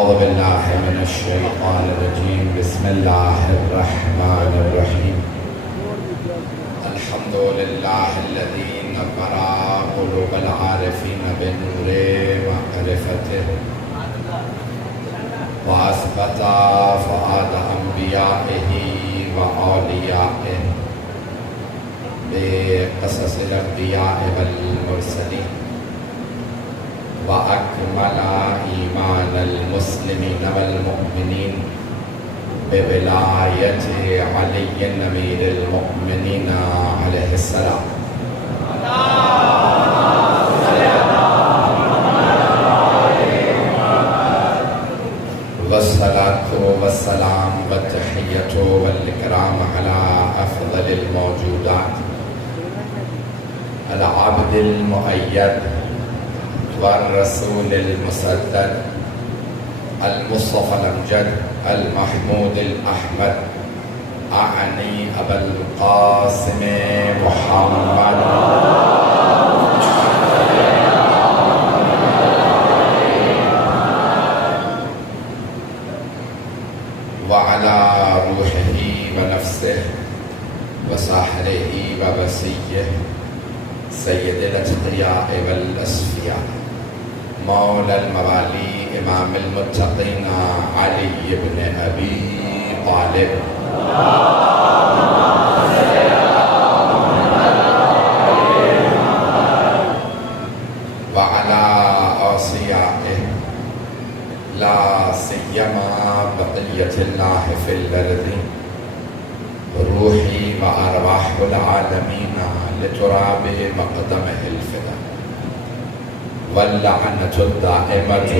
أعوذ بالله من الشيطان الرجيم. بسم الله الرحمن الرحيم. الحمد لله الذي نور قلوب العارفين بنور معرفته وأثبت فؤاد أنبيائه وأوليائه بقصص الأنبياء والمرسلين وأكمل إيمان المسلمين والمؤمنين بولاية علي أمير المؤمنين عليه السلام. والصلاة والسلام والتحية والإكرام على أفضل الموجودات العبد المؤيد والرسول المسدد المصطفى الأمجد المحمود الأحمد أعني أبا القاسم محمد وعلى روحه ونفسه وساحره وبسيه سيد الأتقياء والأصفياء مولى الموالي إمام المتقين علي بن أبي طالب وعلى أوصيائه لا سيما بقية الله في الأرض روحي وأرواح العالمين لتراب مقدمه الفدا واللعنة الدائمة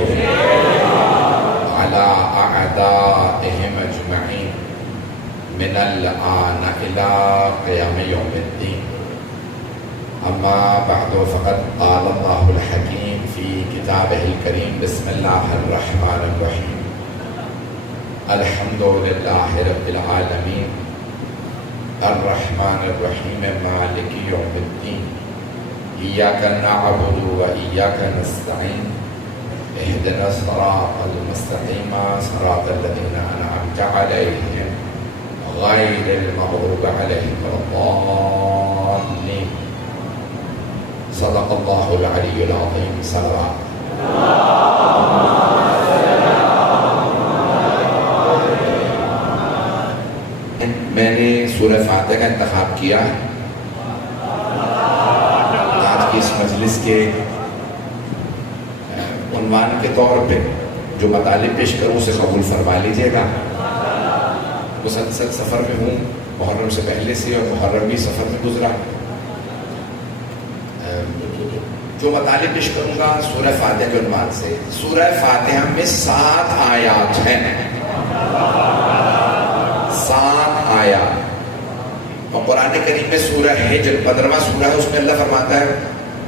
على أعدائهم أجمعين من الآن إلى قيام يوم الدين. أما بعد فقد قال الله الحكيم في كتابه الكريم. بسم الله الرحمن الرحيم. الحمد لله رب العالمين الرحمن الرحيم مالك يوم الدين إياك نعبد وإياك نستعين اهدنا الصراط المستقيم صراط الذين أنعمت عليهم غير المغضوب عليهم ولا الضالين. صدق الله العلي العظيم. صلوات. میں نے سورہ فاتحہ کا انتخاب کیا آج کی اس مجلس کے عنوان کے طور پہ. جو مطالب پیش کروں اسے قبول فرما لیجیے گا. مسلسل سفر میں ہوں محرم سے پہلے سے اور محرم بھی سفر میں گزرا. جو مطالب پیش کروں گا سورہ فاتحہ کے عنوان سے. سورہ فاتحہ میں 7 آیات ہیں. 7 آیات. اور قرآن کریم میں سورہ حجر 15واں سورہ ہے. اس میں اللہ فرماتا ہے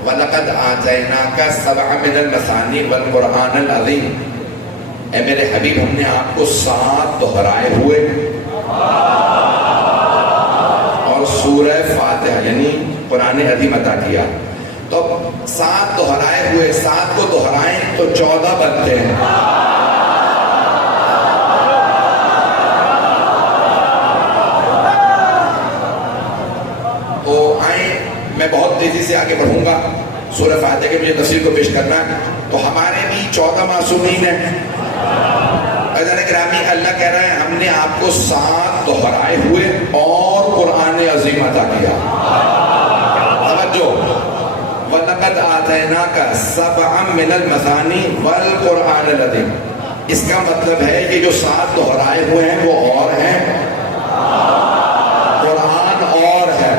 وَلَقَدْ آتَيْنَاكَ سَبْعًا مِنَ الْمَثَانِي وَالْقُرْآنَ الْعَظِيمِ. اے میرے حبیب ہم نے آپ کو 7 دہرائے ہوئے اور سورہ فاتحہ یعنی قرآن عظیم عطا کیا. تو 7 دہرائے ہوئے 7 کو دہرائیں تو 14 بنتے ہیں. میں بہت تیزی سے آگے بڑھوں گا. سورہ فاتحہ کے مجھے تفسیر کو پیش کرنا ہے. تو ہمارے بھی 14 معصومین ہیں. عزیزان گرامی اللہ کہہ رہے ہیں ہم نے آپ کو 7 دہرائے ہوئے اور قرآن عظیم عطا کیا. توجہ. وَلَقَدْ آتَيْنَاكَ سَبْعًا مِنَ الْمَثَانِي وَالْقُرْآنِ الْعَظِيمِ. اس کا مطلب ہے یہ جو 7 دہرائے ہوئے ہیں وہ اور ہیں. قرآن اور ہے.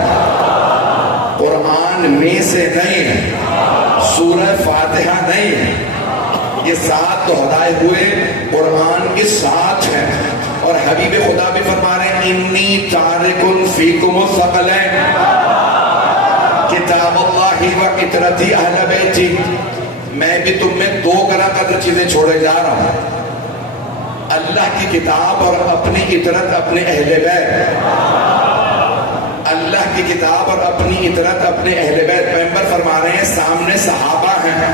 قرآن میں سے نہیں ہے. سورہ فاتحہ نہیں ہے. یہ 7 دہرائے ہوئے قرآن کے ساتھ ہیں. اور حبیب خدا بھی فرما رہے ہیں انی تارک فیکم الثقلین کتاب اللہ و اطرتی اہل بیتی. میں بھی تم میں 2 گنا قدر چیزیں چھوڑے جا رہا ہوں. اللہ کی کتاب اور اپنی اطرت اپنے اہل بیت. اللہ کی کتاب اور اپنی اطرت اپنے اہل بیت. پیغمبر فرما رہے ہیں سامنے صحابہ ہیں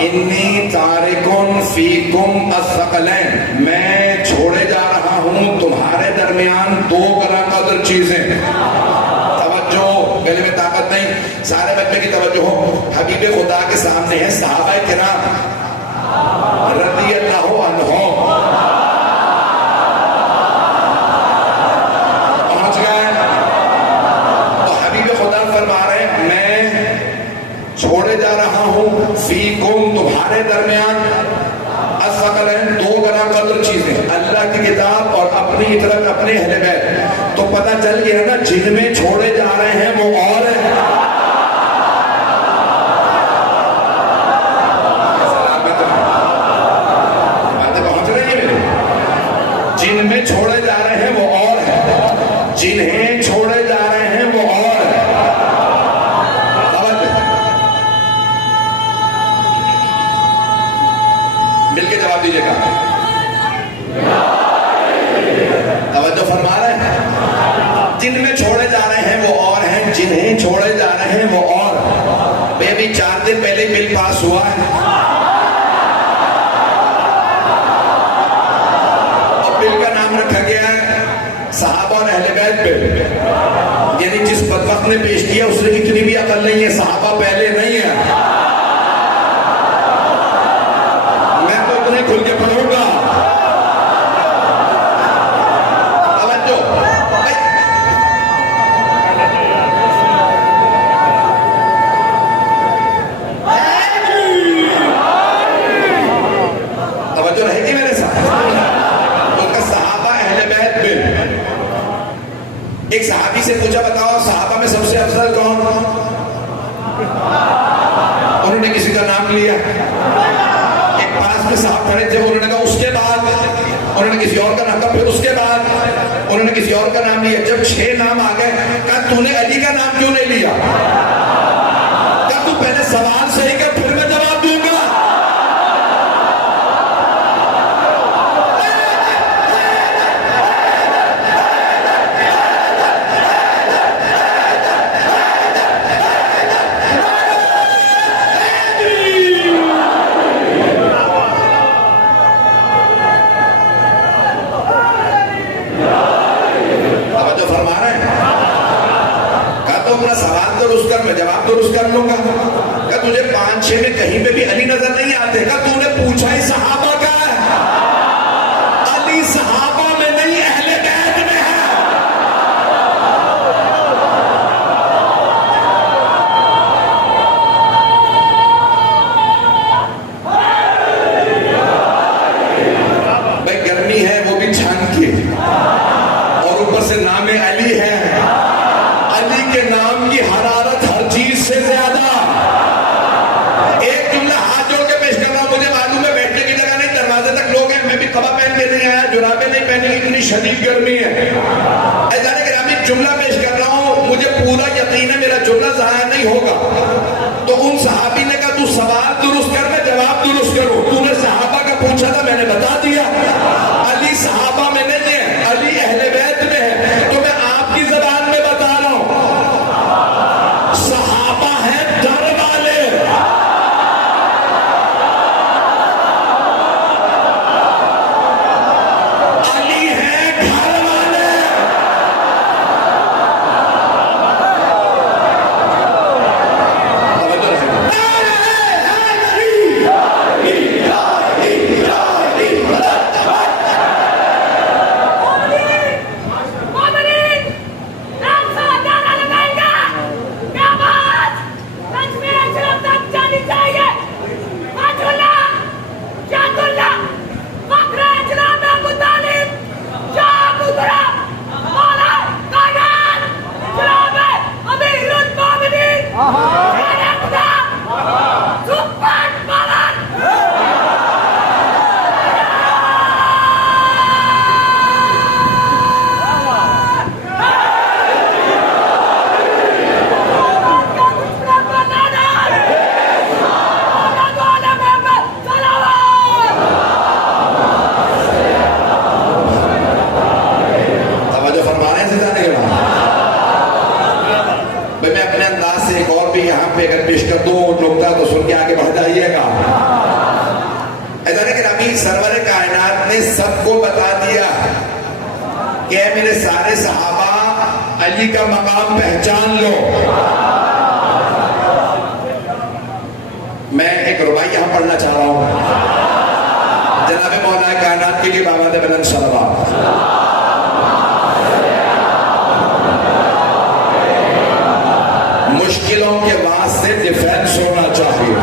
انی تارکن فیکم الثقلین، میں چھوڑے جا رہا ہوں تمہارے درمیان دو گراں قدر چیزیں. توجہ، گلے میں طاقت نہیں، سارے بچے کی توجہ ہو. حبیب خدا کے سامنے ہیں صحابہ کرام رضی اللہ عنہم، پہنچ گئے. تو حبیب خدا فرما رہے ہیں میں چھوڑے جا رہا ہوں فیکم تمہارے درمیان الثقلین، دو گراں قدر چیزیں، اللہ کی کتاب اور اپنی طرف اپنے اہل بیت. تو پتہ چل گیا نا جن میں چھوڑے جا رہے ہیں وہ اور ہیں. باتیں پہنچ رہی ہیں میرے؟ جن میں چھوڑے جا رہے ہیں وہ اور ہیں، جنہیں چھوڑے جا رہے ہیں وہ اور ہیں. مل کے جواب دیجیے گا. توجہ فرما رہے ہیں. جن میں چھوڑے جا رہے ہیں وہ اور ہیں، جنہیں چھوڑے جا رہے ہیں وہ اور. بھئی ابھی 4 دن پہلے بل پاس ہوا ہے اور بل کا نام رکھا گیا ہے صحابہ اور اہل بیت پہ. یعنی جس بدبخت نے پیش کیا اس نے اتنی بھی عقل نہیں ہے، صحابہ پہلے نہیں ہے. میں تو اتنے کھل کے پڑھوں گا. توجہ رہے گی میرے ساتھ. تو ان کا صحابہ اہل بیت میں ایک صحابی سے پوچھا بتاؤ صحابہ میں سب سے افضل کون؟ انہوں نے کسی کا نام لیا. ایک پاس میں صاحب کھڑے تھے، انہوں نے کہا اس کے بعد. انہوں نے کسی اور کا نام کہا، پھر اس کے بعد انہوں نے کسی اور کا نام لیا. جب 6 نام آ گئے کہا تو نے علی کا نام کیوں نہیں لیا؟ کہا تو پہلے سوال صحیح کر پھر میں جواب دوں گا. سوال درست کر، میں جواب درست کر لوں گا. کہ تجھے 5-6 میں کہیں پہ بھی علی نظر نہیں آتے؟ کہ تو نے پوچھا ہی صحابہ کا ہے. علی صحابہ میں نہیں اہل بیت میں ہے. بھائی گرمی ہے وہ بھی چھان کے، اور اوپر سے نام علی ہے. علی کے نام کی حرارت ہر چیز سے زیادہ. ایک جملہ ہاتھ جوڑ کے پیش کر رہا ہوں، مجھے معلوم ہے بیٹھنے کی جگہ نہیں، دروازے تک لوگ ہیں. میں بھی قبا پہن کے نہیں آیا، جرابیں نہیں پہنی، اتنی شدید گرمی ہے. ایسا گرامی جملہ پیش کر رہا ہوں، مجھے پورا یقین ہے میرا جملہ ضائع نہیں ہوگا. تو ان صحابی نے کہا تو سوال درست کر، میں جواب درست کروں. تو نے صحابہ کا پوچھا تھا، میں نے بتا دیا. علی صحابہ میں نہیں ہے، علی اہل بیت میں ہے. تو میں آپ کی زبان میں بتا رہا ہوں، صحابہ ہیں در والے. علی ہیں گھر والے. توجہ رہے. ایسا کہ نبی سرور کائنات نے سب کو بتا دیا کہ میرے سارے صحابہ علی کا مقام پہچان لو. میں ایک ربائی یہاں پڑھنا چاہ رہا ہوں جناب مولا کائنات کے لیے بابا بلند صلوات. مشکلوں کے واسطے ڈیفینس ہونا چاہیے.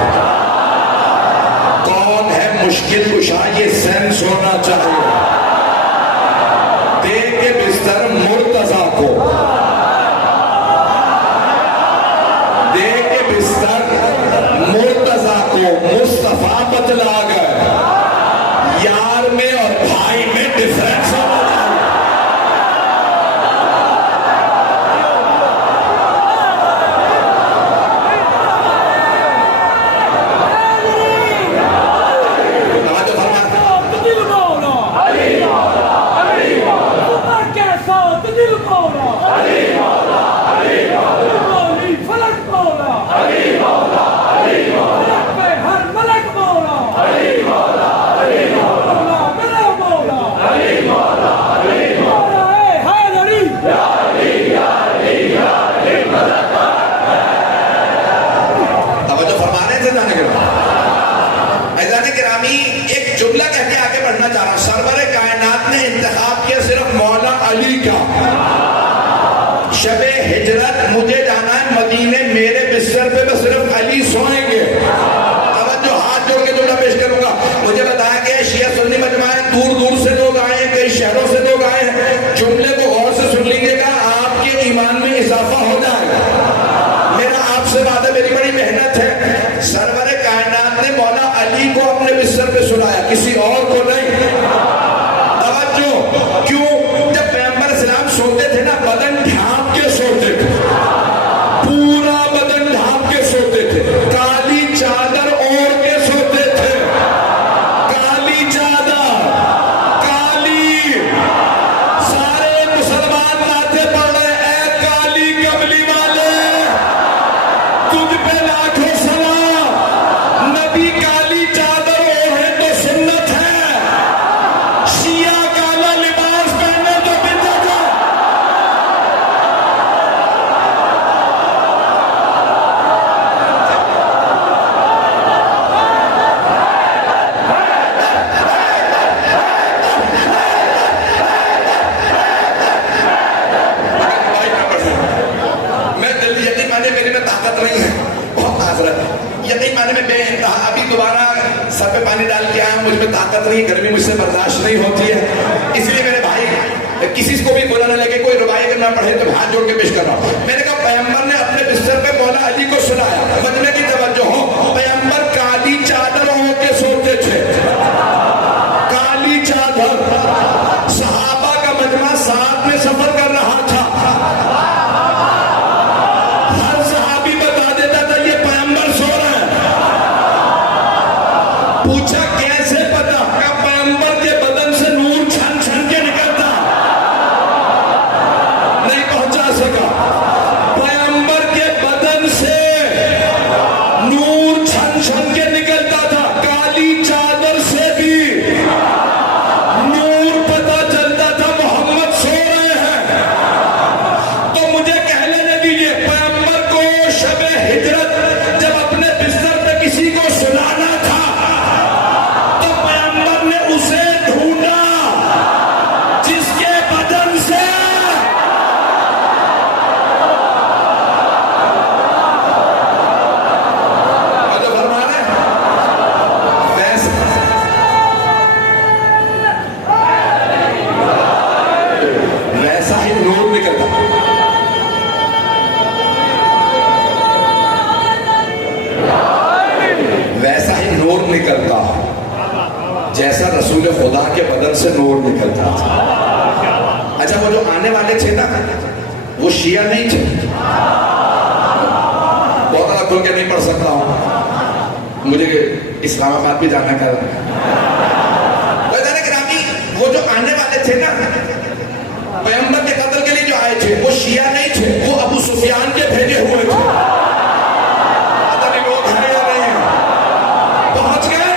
کون ہے مشکل کشا؟ یہ سینس ہونا چاہیے. دے کے بستر مرتضیٰ کو، دے کے بستر مرتضیٰ کو مصطفیٰ بتلا گئے یار میں اور بھائی میں ڈیفرنس ہونا چاہیے. سرور کائنات نے انتخاب کیا صرف مولا علی کا. شب ہجرت مجھے جانا ہے مدینے، میرے بستر پہ بس صرف علی سوئیں گے. توجہ، ہاتھ جوڑ کے جملہ پیش کروں گا. مجھے بتایا کہ شیعہ سنی مجمع دور دور سے لوگ آئے ہیں، کئی شہروں سے لوگ آئے ہیں. جملے کو غور سے سن لیجیے گا، آپ کے ایمان میں اضافہ ہو جائے گا. میرا آپ سے وعدہ، میری بڑی محنت ہے. سرور کائنات نے مولا علی کو اپنے بستر پہ سلایا، کسی اور کو نہیں. کیوں؟ جب پیغمبر اسلام سوتے تھے نا، بدن ڈھانپ کے سوتے تھے، پورا بدن ڈھانپ کے سوتے تھے. کالی چادر اوڑھ کے سوتے تھے. کالی چادر، کالی. سارے مسلمان نعتیں پڑھ رہے، اے کالی کملی والے تجھ پہ لاکھوں سلام. نبی کالی چادر اوڑھے تو سنت ہے، شیعہ کالا لباس پہنے تو بدعت ہے. میں دل یقین مانے میرے میں طاقت نہیں ہے، بہت معذرت. یقین مانے میں بے انتہا، ابھی دوبارہ سر پہ پانی ڈال کے آیا، مجھ میں طاقت نہیں، گرمی مجھ سے برداشت نہیں ہوتی ہے. اس لیے میرے بھائی کسی کو بھی بولا نہ لگے کوئی ربائی اگر نہ پڑھے تو ہاتھ جوڑ کے پیش کر رہا ہوں. میں نے کہا پیغمبر نے اپنے بستر پہ مولا علی کو سلایا. مجمع کی توجہ ہو، پیغمبر کالی چادر اوڑھ کے سوتے تھے. کالی چادر. صحابہ کا مجمع ساتھ میں سفر کر رہا تھا. ہر صحابی بتا دیتا تھا یہ پیغمبر سو رہے ہیں. پوچھا کیسے پتا؟ کہ پیغمبر کے بدن سے نور چھن چھن کے نکلتا. نہیں پہنچا سکا. پیغمبر کے بدن سے نور چھن چھن کے نکلتا تھا. کالی چادر سے بھی نور پتا چلتا تھا محمد سو رہے ہیں. تو مجھے کہہ لینے دیجیے، پیغمبر کو شب ہجرت جب اپنے بستر پہ کسی کو سلانا تھا تو پیغمبر نے اسے ڈھونڈا جس کے بدن سے ویسا ہی نور نکلتا. ویسا ہی نور نکلتا جیسا رسول خدا کے بدن سے نور نکلتا تھا. اچھا، وہ جو آنے والے تھے نا، وہ شیعہ نہیں تھے. بہت زیادہ کھل کے نہیں پڑھ سکتا ہوں، مجھے اسلام آباد بھی جانا کر. وہ جو آنے والے تھے نا، پیغمبر کے قتل کے لیے جو آئے تھے، وہ شیعہ نہیں تھے، وہ ابو سفیان کے بھیجے ہوئے تھے. پتہ نہیں لوگ ہیں یا نہیں ہیں. پہنچ گئے.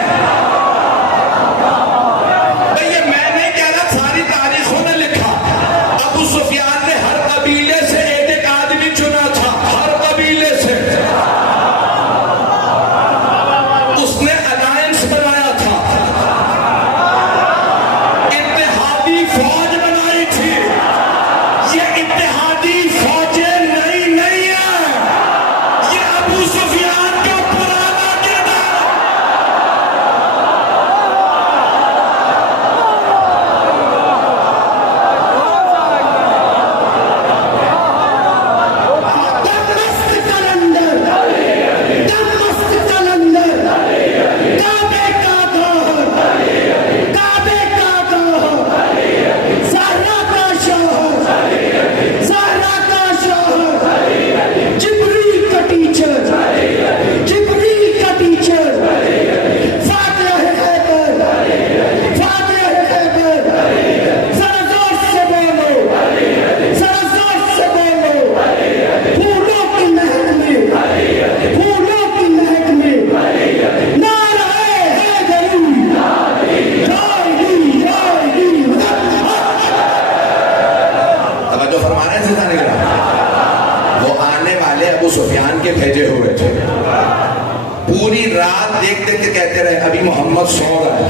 محمد سو رہا ہے،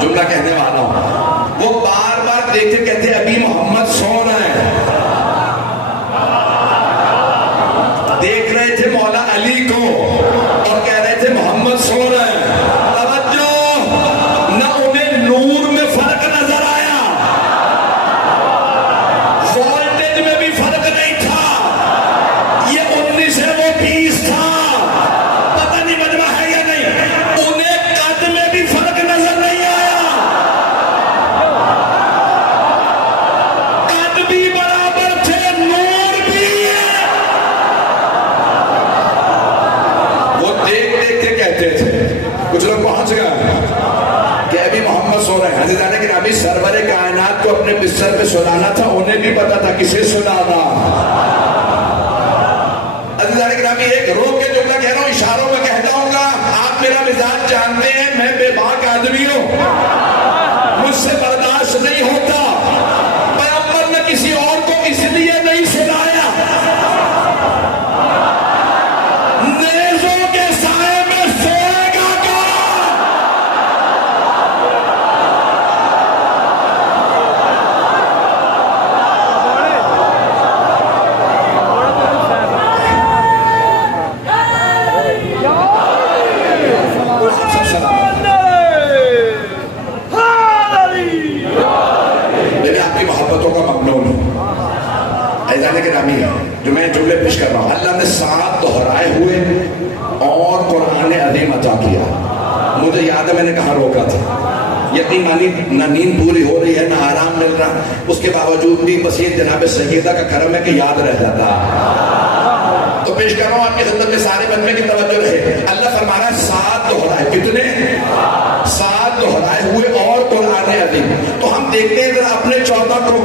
جملہ کہنے والا ہوں، وہ بار بار دیکھتے کہتے ابھی محمد سو رہا ہے. دیکھ رہے تھے مولا علی کو اور کہہ رہے تھے محمد سو رہا ہے. توجہ، نہ انہیں نور میں فرق نظر آیا، وولٹیج میں بھی فرق نہیں تھا. یہ 19 ہے وہ 20 تھا، پتہ نہیں مجمع ہے یا نہیں. انہیں قد میں بھی فرق نظر نہیں آیا، قد بھی برابر تھے، نور بھی ہے. وہ دیکھ دیکھ کے کہتے تھے، کچھ لوگ پہنچ گئے کہ ابھی محمد سو رہے ہیں. عزیزان گرامی، سرور کائنات کو اپنے بستر پہ سلانا تھا، انہیں بھی پتا تھا کسے سلانا. عزیزان گرامی، ایک روک کے جملہ کہہ رہا ہوں، اشاروں میں کہتا ہوں گا. آپ میرا مزاج جانتے ہیں، میں بے باک آدمی ہوں، مجھ سے برداشت نہیں ہوتا. پیغمبر نے کسی اور کو اس لیے نہیں سلایا، نیزوں کے سائے میں سوئے گا کون؟ آپ کی محبتوں کا ممنون ہوں. عزیزان گرامی، جو میں جملے پیش کر رہا ہوں، اللہ نے 7 دہرائے ہوئے اور قرآن عظیم عطا کیا. مجھے یاد ہے میں نے کہاں روکا تھا. یقین مانی، نہ نیند پوری ہو رہی ہے، نہ آرام مل رہا، اس کے باوجود بھی بس یہ جناب سیدہ کا کرم ہے کہ یاد رہ جاتا. تو پیش کر رہا ہوں آپ کی خدمت میں، سارے مجمع کی توجہ رہے. اللہ فرما رہا ہے 7 دہرائے. کتنے؟ 7 دہرائے ہوئے اور قرآن عظیم. تو ہم دیکھتے ہیں ذرا اپنے 14 کو،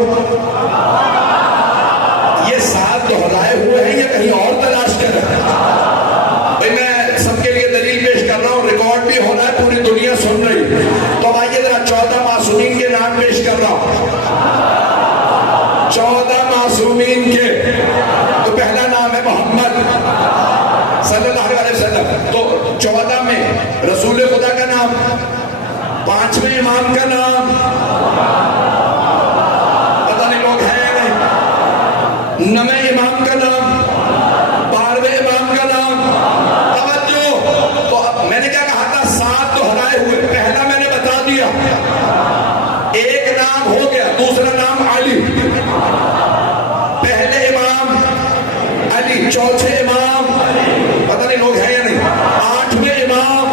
یہ 7 دہرائے ہوئے ہیں یا کہیں اور تلاش کر رہے ہیں؟ بھئی میں سب کے لیے دلیل پیش کر رہا ہوں، ریکارڈ بھی ہو رہا ہے، پوری دنیا سن رہی. تو آئیے ذرا 14 معصومین کے نام پیش کر رہا ہوں. 14 معصومین کے، تو پہلا نام ہے محمد صلی اللہ علیہ وسلم. تو 14 میں رسول خدا کا نام، 5ویں امام کا نام، پتہ نہیں لوگ ہیں یا نہیں، 9ویں امام کا نام، 12ویں امام کا نام. توجہ، تو اب میں نے کیا کہا تھا؟ 7 دہرائے ہوئے. پہلا میں نے بتا دیا، ایک نام ہو گیا. دوسرا نام علی، پہلے امام علی، چوتھے امام، پتہ نہیں لوگ ہیں یا نہیں، 8ویں امام،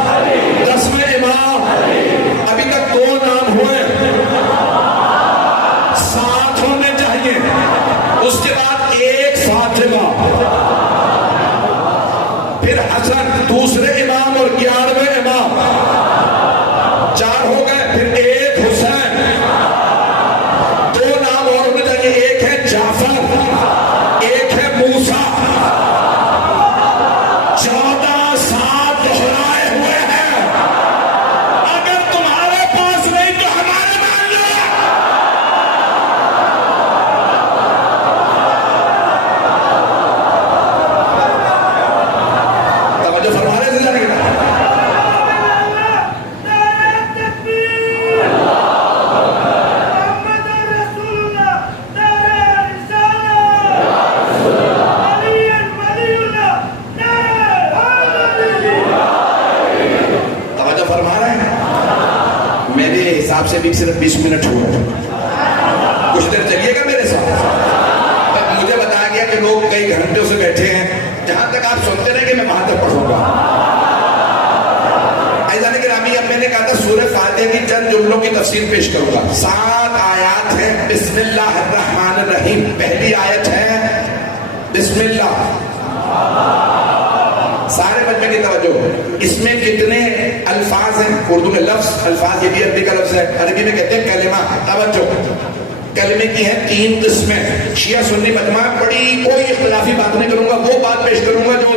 10ویں امام. ابھی تک 2 نام ہوئے، 7 ہونے چاہیے. اس کے بعد ایک فاطمہ، پھر حسن دوسرے امام اور 11ویں امام، 4 ہو گئے. پھر ایک حسین، 2 نام اور ہونے چاہیے. ایک ہے جعفر، ایک ہے موسیٰ. 14 7 دہرائے ہوئے ہیں. اگر تمہارے پاس نہیں تو ہمارے مان لو. توجہ فرما رہے ہیں زندگی میں. حساب سے بھی صرف 20 منٹ ہوئے. کچھ دیر چلیے گا میرے ساتھ. مجھے بتایا گیا کہ لوگ کئی گھنٹوں سے بیٹھے ہیں. جہاں تک آپ سنتے رہیں گے میں وہاں تک پڑھوں گا. عزیزان گرامی، اب میں نے کہا تھا سورہ فاتحہ کی چند جملوں کی تفسیر پیش کروں گا. 7 آیات ہیں. بسم اللہ الرحمن الرحیم. پہلی آیت ہے بسم اللہ. سارے مجمع کی توجہ. اس میں کتنے الفاظ ہیں؟ اردو میں لفظ، الفاظ، یہ بھی عربی کا لفظ ہے. عربی میں کہتے ہیں کلمہ. توجہ، کلمے کی ہیں 3 قسمیں. شیعہ سنی مجمع، بڑی کوئی اختلافی بات نہیں کروں گا، وہ بات پیش کروں گا جو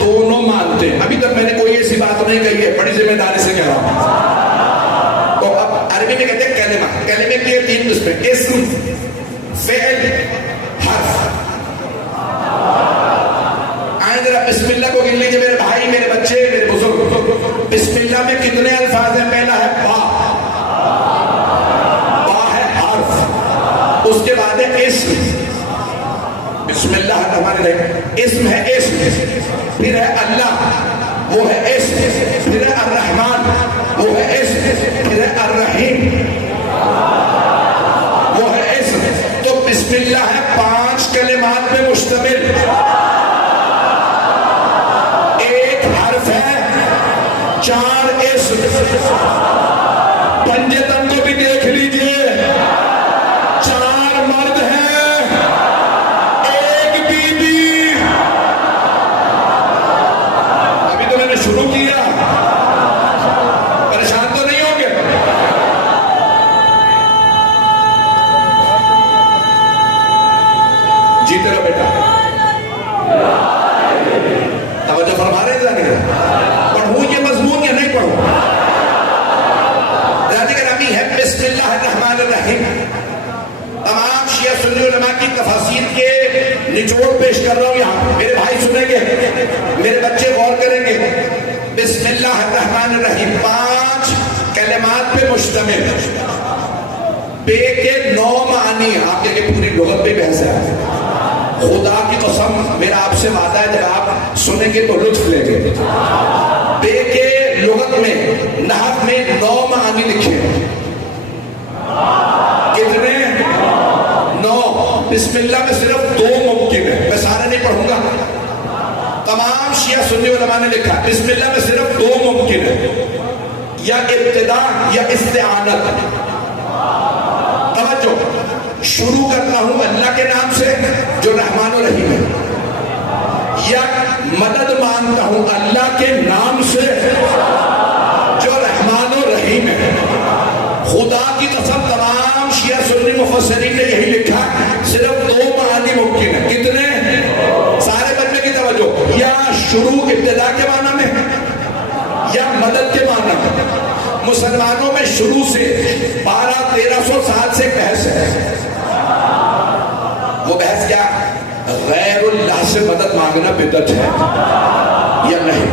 دونوں مانتے ہیں. ابھی تک میں نے کوئی ایسی بات نہیں کہی ہے، بڑی ذمہ داری سے کہہ رہا ہوں. تو اب عربی میں کہتے ہیں کلمہ. کلمے کی ہیں 3 قسمیں: اسم، فعل، حرف. آئیں ذرا بسم اللہ کو گن لیجیے میرے بھائی، میرے بچے، میرے بزرگ. بسم اللہ میں میں کتنے الفاظ ہیں؟ پہلا ہے با، با ہے حرف، اس کے بعد ہے اسم، بسم اللہ الرحمن الرحیم، اسم ہے اسم، پھر ہے اللہ وہ ہے اسم، پھر ہے الرحمن وہ ہے اسم، پھر ہے الرحیم وہ ہے اسم. تو بسم اللہ ہے 5 کلمات پہ مشتمل، ایک حرف ہے، 4 اسم. پنجتن کو بھی دیکھ لیجئے، 4 مرد ہیں، 1 بی بی. ابھی تو میں نے شروع کیا، پریشان تو نہیں ہوں گے؟ جیتے رہو بیٹا، توجہ فرما رہے ہیں. پڑھوں یہ مضمون یا نہیں پڑھوں؟ گرامی ہے بسم اللہ الرحمن الرحیم. تمام شیعہ سنی علماء کی تفاسیر کے نچوڑ پیش کر رہا ہوں یہاں، میرے بھائی سنیں گے، میرے بچے غور کریں گے. بسم اللہ الرحمن الرحیم 5 کلمات پہ مشتمل، بے کے 9 معنی. آپ کے پوری لغت پہ بحث ہے، خدا کی قسم میرا آپ سے وعدہ ہے جب آپ سنیں گے تو لطف لیں گے. بے کے لغت میں نحو میں 9 معنی لکھے، کتنے؟ 9. بسم اللہ میں صرف 2 ممکن ہے، میں سارے نہیں پڑھوں گا. تمام شیعہ سنی علماء نے لکھا بسم اللہ میں صرف 2 ممکن ہے، یا ابتدا یا استعانت. توجہ، شروع کرتا ہوں اللہ کے نام سے جو رحمان و رحیم ہے، یا مدد مانگتا ہوں اللہ کے نام سے جو رحمان و رحیم ہے. خدا کی قسم تمام شیعہ سنی مفسرین نے یہی لکھا، صرف 2 معنی ممکن ہے. کتنے؟ سارے بچے کی توجہ، یا شروع ابتدا کے معنی میں یا مدد کے معنی میں. مسلمانوں میں شروع سے 1200-1300 سال سے بحث ہے. وہ بحث کیا؟ غیر اللہ سے مدد مانگنا بدعت ہے یا نہیں؟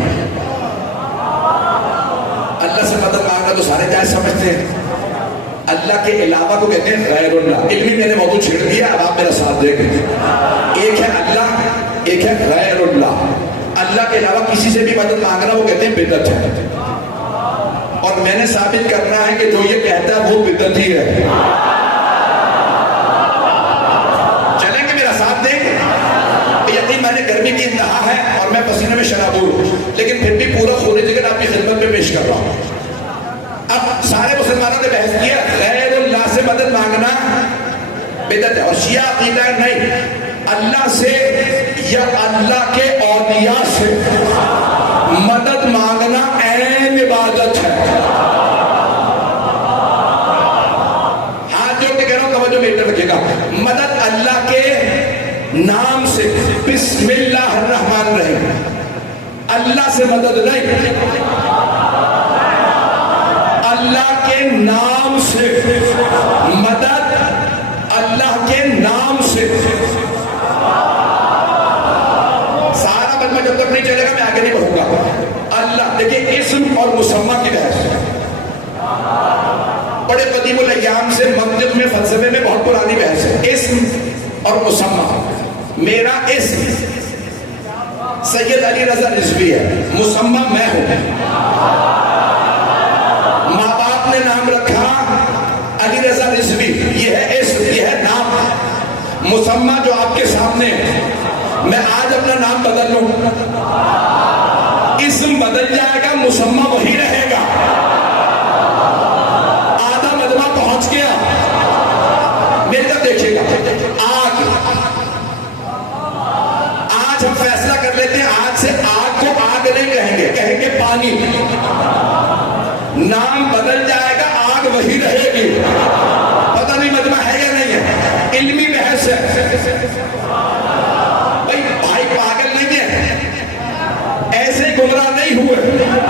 اللہ سے مدد مانگنا تو سارے جائز سمجھتے ہیں، اللہ کے علاوہ کو کہتے ہیں غیر اللہ. علمی میں نے موضوع چھیڑ دیا، اب آپ میرا ساتھ دیں گے. ایک ہے اللہ، ایک ہے غیر اللہ. اللہ کے علاوہ کسی سے بھی مدد مانگنا وہ کہتے ہیں بدعت ہے، اور میں نے ثابت کرنا ہے کہ جو یہ کہتا ہے وہ بدعت ہی ہے. چلیں گے میرا ساتھ دیں گے؟ یقین میں نے گرمی کی انتہا ہے اور میں پسینے میں شرابور ہوں، لیکن پھر بھی پورا خون جگر آپ کی خدمت میں پیش کر رہا ہوں. اب سارے مسلمانوں نے بحث کیا غیر اللہ سے مدد مانگنا بدعت ہے، اور شیعہ عقیدہ نہیں، اللہ سے یا اللہ کے اولیاء سے مدد مانگنا عین عبادت ہے. ہاتھ جوڑ کے کہہ رہا ہوں، توجہ میرے رکھیے گا. مدد اللہ کے نام سے، بسم اللہ الرحمن الرحیم، اللہ سے مدد نہیں، اللہ کے نام سے مدد، اللہ کے نام سے. سارا مجمع جب تک نہیں چلے گا میں آگے نہیں بڑھوں گا. اللہ دیکھیں، اسم اور مسمہ کی بحث بڑے قدیم الایام سے منطق میں، فلسفے میں بہت پرانی بحث ہے. اسم اور مسمہ. میرا اسم سید علی رضا رضوی ہے، مسمہ میں ہوں. ماں باپ نے نام رکھا علی رضا رضوی، یہ ہے اسم، یہ ہے نام. مسمہ جو آپ کے سامنے ہے، میں آج اپنا نام بدل لوں، اسم بدل جائے گا، مسمہ وہی رہے گا. آدھا مجمع پہنچ گیا. میرے طرف دیکھیے گا، آگ. آج ہم فیصلہ کر لیتے ہیں، آج سے آگ کو آگ نہیں کہیں گے، کہیں گے پانی. نام بدل جائے گا، آگ وہی رہے گی. پتہ نہیں مجمع ہے یا نہیں ہے، علمی بحث ہے. بھائی پاگل نہیں ہے، ایسے گمراہ نہیں ہوئے.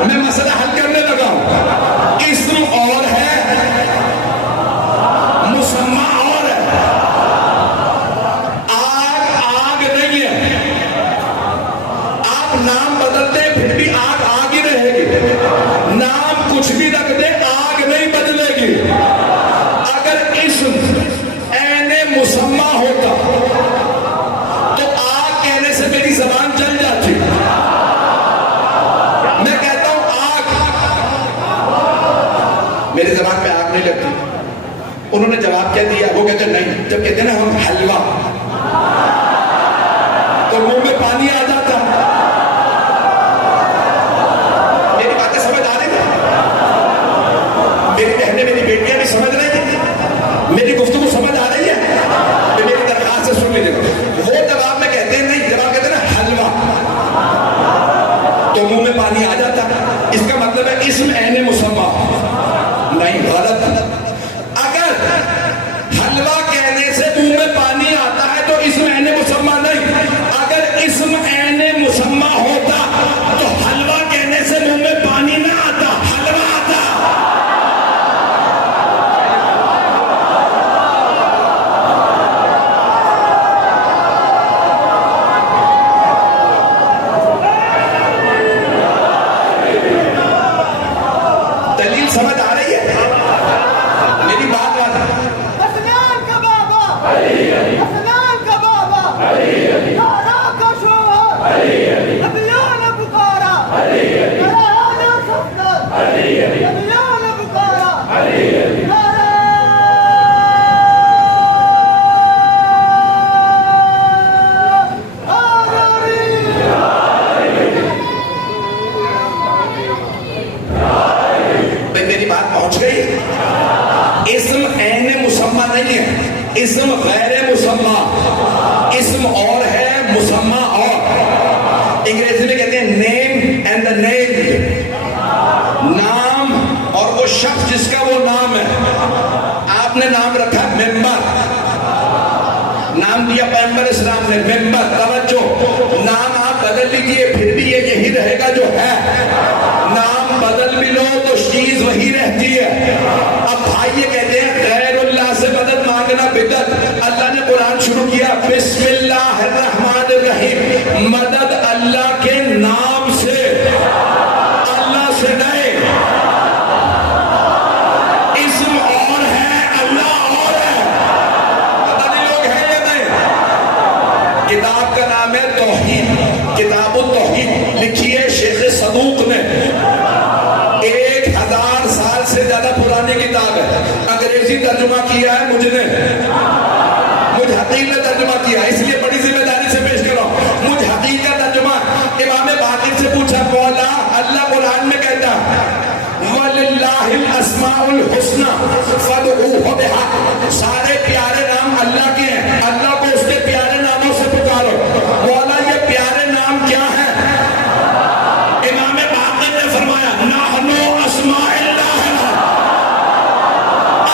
میں مسئلہ حل کرنے لگا ہوں. اسم اور ہے، مسمہ اور ہے. آگ آگ نہیں ہے. آپ نام بدلتے پھر بھی آگ آگ ہی رہے گی. نام گی. اگر اسم عین مسمى ہوتا تو آگ کہنے سے میری زبان جل جاتی. میں کہتا ہوں آگ، میری زبان پہ آگ نہیں لگتی. انہوں نے جواب کیا دیا؟ وہ کہتے نہیں. جب کہتے ہیں نا ہم حلوہ تو منہ میں پانی آ جاتا. میری باتیں سمجھ آ رہی ہیں؟ میری بہنیں میری بیٹیاں بھی سمجھ رہی ہیں؟ میری گفتگو سمجھ آ رہی ہے؟ میری درخواست سے سن لیجیے. وہ جواب میں کہتے ہیں نہیں. جواب کہتے ہیں نا حلوہ تو منہ میں پانی آ جاتا. اس کا مطلب ہے اسم عین مسمى. نہیں، غلط. اگر حلوہ کہنے سے منہ میں پانی آتا ہے تو اسم عین مسمى نہیں. اگر اسم عین مسمى ہوتا تو حلوہ کہنے سے منہ میں پانی نہ آتا، حلوہ آتا. دلیل سمجھ آ رہی ہے؟ میری بات حسنان کا بابا، حسنان کا بابا، تارا کا شوہر، ابیان بکارا، ترانا سفر، ابیان بکارا، تارا میری بات پہنچ گئی. اسم عین مسمى نہیں ہے، اسم غیر مسمى. اسم اور ہے، مسمى اور. انگریزی میں کہتے ہیں نیم اینڈ دا نیم. نام اور وہ شخص جس کا وہ نام ہے. آپ نے نام رکھا ممبر، نام دیا پیغمبر اسلام نے ممبر. توجہ، نام آپ بدل لیجئے پھر بھی یہ یہی رہے گا جو ہے. نام بدل بھی لو تو چیز وہی رہتی ہے. اب بھائی یہ کہتے ہیں غیر اللہ سے مدد مانگنا بدعت. اللہ نے قرآن شروع کیا بسم اللہ الرحمن الرحیم. مدد اللہ کے نام سے، اللہ سے نہیں. اسم اور ہے، اللہ اور ہے. پتہ نہیں لوگ ہیں یا نہیں. کتاب کا نام ہے توحید، کتاب التوحید. لکھی ہے شیخ صدوق نے. 1000 سال سے زیادہ پرانی کتاب ہے. انگریزی ترجمہ کیا ہے مجھ نے، مجھ حقیق نے ترجمہ کیا. اس لیے بڑی ذمہ داری سے پیش کر رہا ہوں. مجھ حقیق کا ترجمہ امام باقر سے پوچھا. مولا اللہ قرآن میں کہتا وَلِلَّهِ الْأَسْمَاءُ الْحُسْنَى فَادْعُوهُ بِهَا. سارے پیارے نام اللہ کے ہیں، اللہ کو اس کے پیارے ناموں سے پکارو. مولا یہ پیارے نام کیا ہیں؟ امام باقر نے فرمایا نحن اسماء اللہ.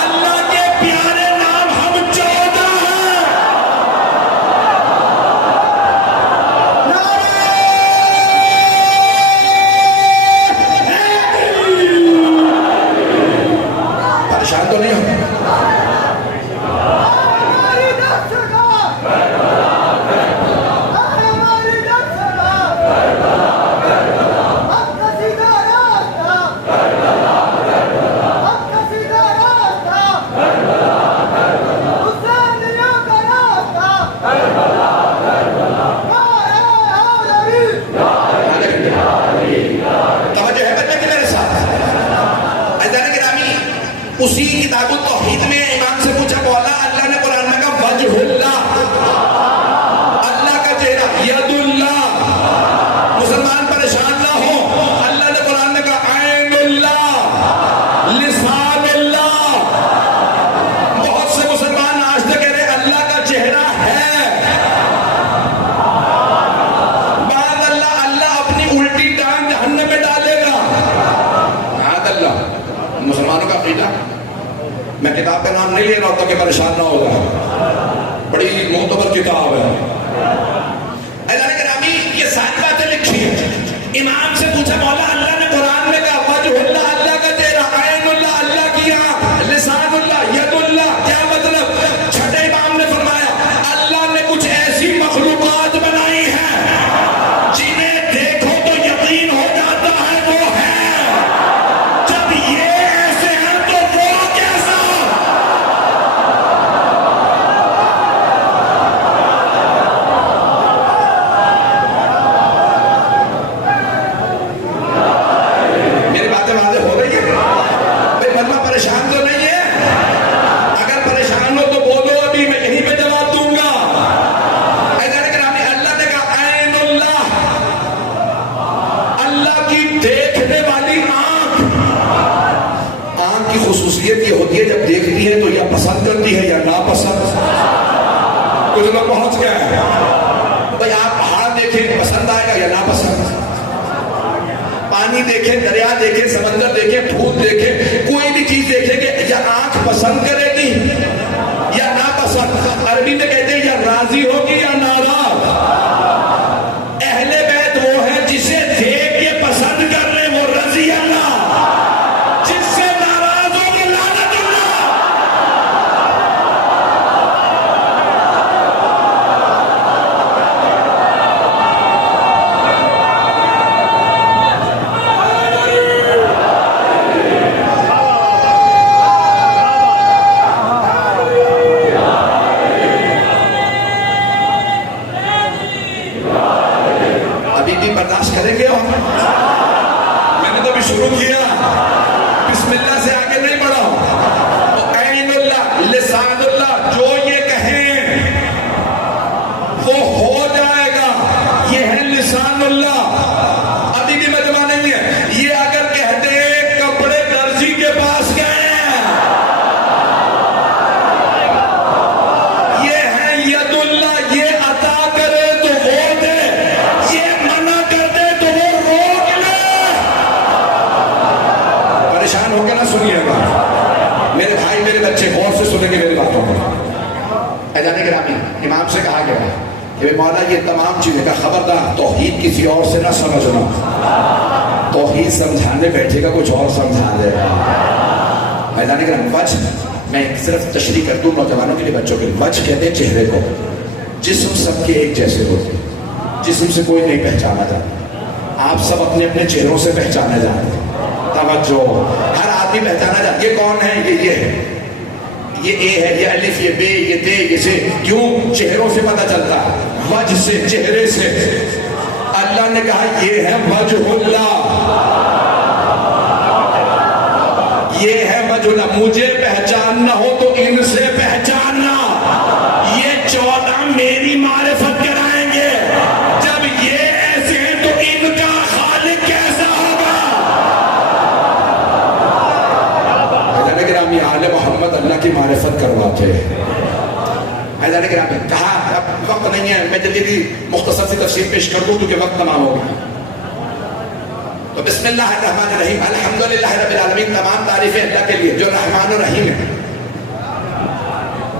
اللہ کے پیارے نام ہم 14 ہیں. پریشان تو نہیں ہو؟ ہماری دستگاہ، ہماری دستگاہ، اب کا سیدھا راستہ، اب کا سیدھا راستہ، حسینیوں کا راستہ، توجہ ہے بچے کی میرے ساتھ؟ عزیزان گرامی، اسی کتاب التوحید میں امام سے پوچھا مولا اللہ نے قرآن میں کہا وجہ اللہ، اللہ کا چہرہ، ید اللہ. مسلمان پریشان نہ ہو. اللہ نے قرآن میں کہا عین اللہ، لسان اللہ. بہت سے مسلمان آج تک کہہ رہے اللہ کا چہرہ ہے. بعد اللہ اپنی الٹی ٹانگ جہنم میں ڈالے گا. بعد اللہ. مسلمانوں کا عقیدہ. میں کتاب کا نام نہیں لے رہا ہوتا کہ پریشان نہ ہوگا. بڑی معتبر کتاب ہے. عزیزان گرامی، یہ ساری باتیں لکھی ہیں. امام سے پوچھا مولا اللہ نے قرآن میں کہا وجہ اللہ، اللہ کا چہرہ، عین اللہ، اللہ کی آنکھ، لسان اللہ، ید اللہ. کیا مطلب؟ چھٹے امام نے فرمایا اللہ نے کچھ ایسی مخلوقات بنائی ہیں جنہیں دیکھو تو یقین ہو جاتا ہے وہ ہے. جب یہ ایسے ہیں تو وہ کیا کی خصوصیت یہ ہوتی ہے جب دیکھتی ہے تو یا پسند کرتی ہے یا ناپسند. کچھ لوگ پہنچ گئے ہیں بھائی آپ پہاڑ دیکھیں پسند آئے گا یا ناپسند, پانی دیکھیں, دریا دیکھیں, سمندر دیکھیں, پھول دیکھیں, کوئی بھی چیز دیکھیں گے یا آنکھ پسند کرے گی یا ناپسند. عربی میں کہتے ہیں یا راضی ہوگی یا ناراض. اہل بیت وہ ہے جسے دیکھ کے پسند کر لیں وہ رضی اللہ, جس سے ناراض ہوگی لعنت اللہ. ابھی بھی برداشت کریں گے ہم؟ میں نے تو ابھی شروع کیا, بسم اللہ سے آگے نہیں بڑھا. تو عین اللہ, لسان اللہ, جو یہ کہیں وہ ہو جائے گا, یہ ہے لسان اللہ. ابھی بھی مجمع نہیں ہے. یہ اگر کہتے کپڑے درزی کے پاس گئے ہیں, یہ ہے ید اللہ, یہ عطا کرے تو وہ دے, یہ منع کر دے تو وہ روک لے. پریشان ہو کے نہ سنیے گا میرے بھائی میرے بچے, غور سے سنیں گے میری باتوں کو. اذان گرامی, امام سے کہا گیا کہ مولا یہ تمام چیزیں کا خبردار توحید کسی اور سے نہ سمجھنا, توحید سمجھانے بیٹھے گا کچھ اور سمجھا دے گا. اذان گرامی, وجہ میں صرف تشریح کر دوں نوجوانوں کے لیے, بچوں کے لیے. وجہ کہتے ہیں چہرے کو. جسم سب کے ایک جیسے ہوتے ہیں, جسم سے کوئی نہیں پہچانا جاتا. آپ سب اپنے اپنے چہروں سے پہچانے جاتے ہیں. توجہ, ہر آدمی پہچانا جاتا. یہ کون ہے, یہ ہے, یہ اے ہے, یہ الف, یہ بے, یہ تے, یہ سے. کیوں؟ چہروں سے پتہ چلتا ہے, وجہ سے, چہرے سے. اللہ نے کہا یہ ہے وجہ اللہ, یہ ہے وجہ اللہ. مجھے پہچاننا ہو تو ان سے پہچاننا. یہ 14 میری معرفت کرائیں گے. جب یہ ایسے ہیں تو ان کا خالق کیسا ہوگا؟ حضرت گرامی آل محمد اللہ کی معرفت کرواتے ہیں. حضرت گرامی کہا, اب وقت نہیں ہے, میں جلدی مختصر سی تفسیر پیش کر دوں کیونکہ وقت تمام ہوگا. تو بسم اللہ الرحمن الرحیم, الحمدللہ رب العالمین. تمام تعریفیں اللہ کے لیے جو رحمان الرحیم ہے.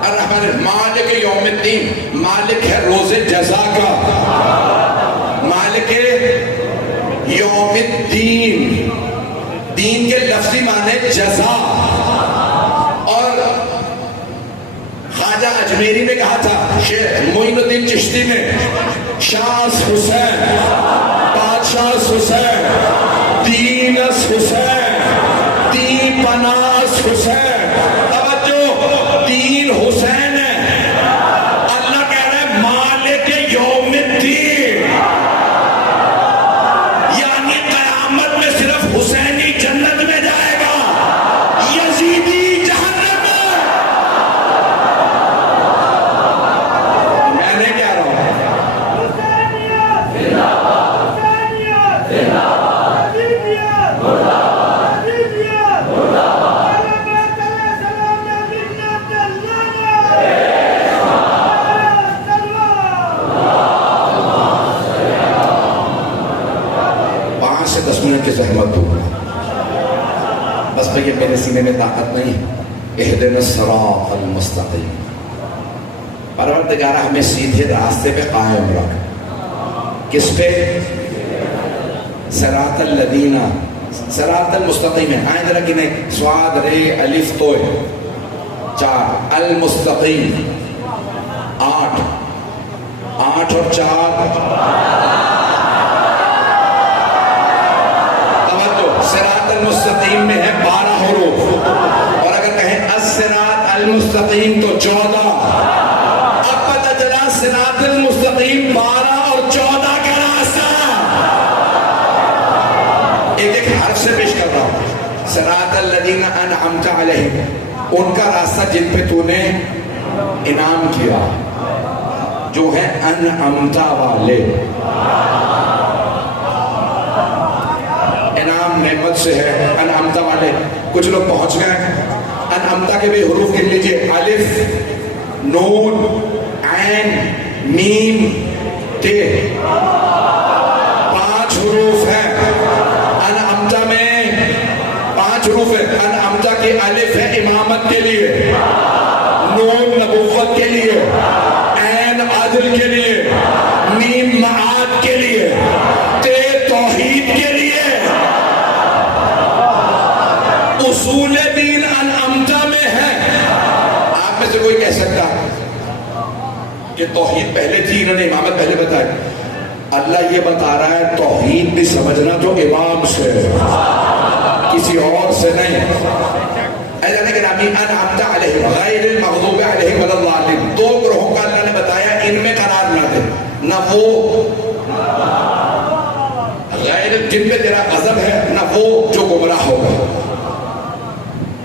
الرحمن, مالک یوم الدین, مالک ہے روز جزا کا, مالک یوم الدین. دین کے لفظی معنی جزا. اور خواجہ اجمیری نے کہا تھا, شیخ معین الدین چشتی نے, شاس حسین, بادشاہ حسین, دینس حسین, دین پناس حسین. توجہ, دین حسین ہے. اللہ کہہ رہا ہے مالک یوم الدین, یعنی قیامت میں صرف حسینی جنت میں جائے گا, یزیدی جہنم میں. میں نہیں کہہ رہا ہوں, سے 10 منٹ کی زحمت دوں, بس بھئی میرے سینے میں طاقت نہیں. اہدنا الصراط المستقیم, پروردگارہ ہمیں سیدھے راستے پہ قائم رکھ. کس پہ؟ صراط الذین, صراط المستقیم ہے. آئیں ذرا کہ نہیں, سواد رے الف توئے 4, المستقیم 8, 8 اور 4 صراط المستقیم میں ہے 12 حروف, اور اگر کہیں الصراط المستقیم تو 14. اب پتہ چلا صراط المستقیم 12 اور 14 کا راستہ. ایک ایک حرف سے پیش کر رہا ہوں. صراط الذین انعمت علیہم, ان کا راستہ جن پہ تو نے انعام کیا, جو ہے انعمت والے. انعام انعام نعمت سے ہے، انعامتا والے. کچھ لوگ پہنچ گئے. انعامتا کے بھی حروف گن لیجئے. الف، نون، عین، میم، تے. 5 حروف ہیں. انعامتا میں 5 حروف ہے. انعامتا کی الف ہے امامت کے لیے، نون نبوت کے لیے، عین عدل کے لیے، میم معاد کے لیے، تے توحید کے لیے. اصول دین انعامتا میں ہے. آپ میں سے کوئی کہہ سکتا کہ توحید پہلے تھی، انہوں نے امامت پہلے بتائی. اللہ یہ بتا رہا ہے توحید بھی سمجھنا تو امام سے، کسی اور سے نہیں. ایسا گرامی انعمت علیہم غیر المغضوب علیہم ولا الضالین. 2 گروہوں کا اللہ نے بتایا ان میں قرار نہ دے. نہ وہ غیر جن پہ تیرا غضب ہے، نہ وہ جو گمراہ ہوگا.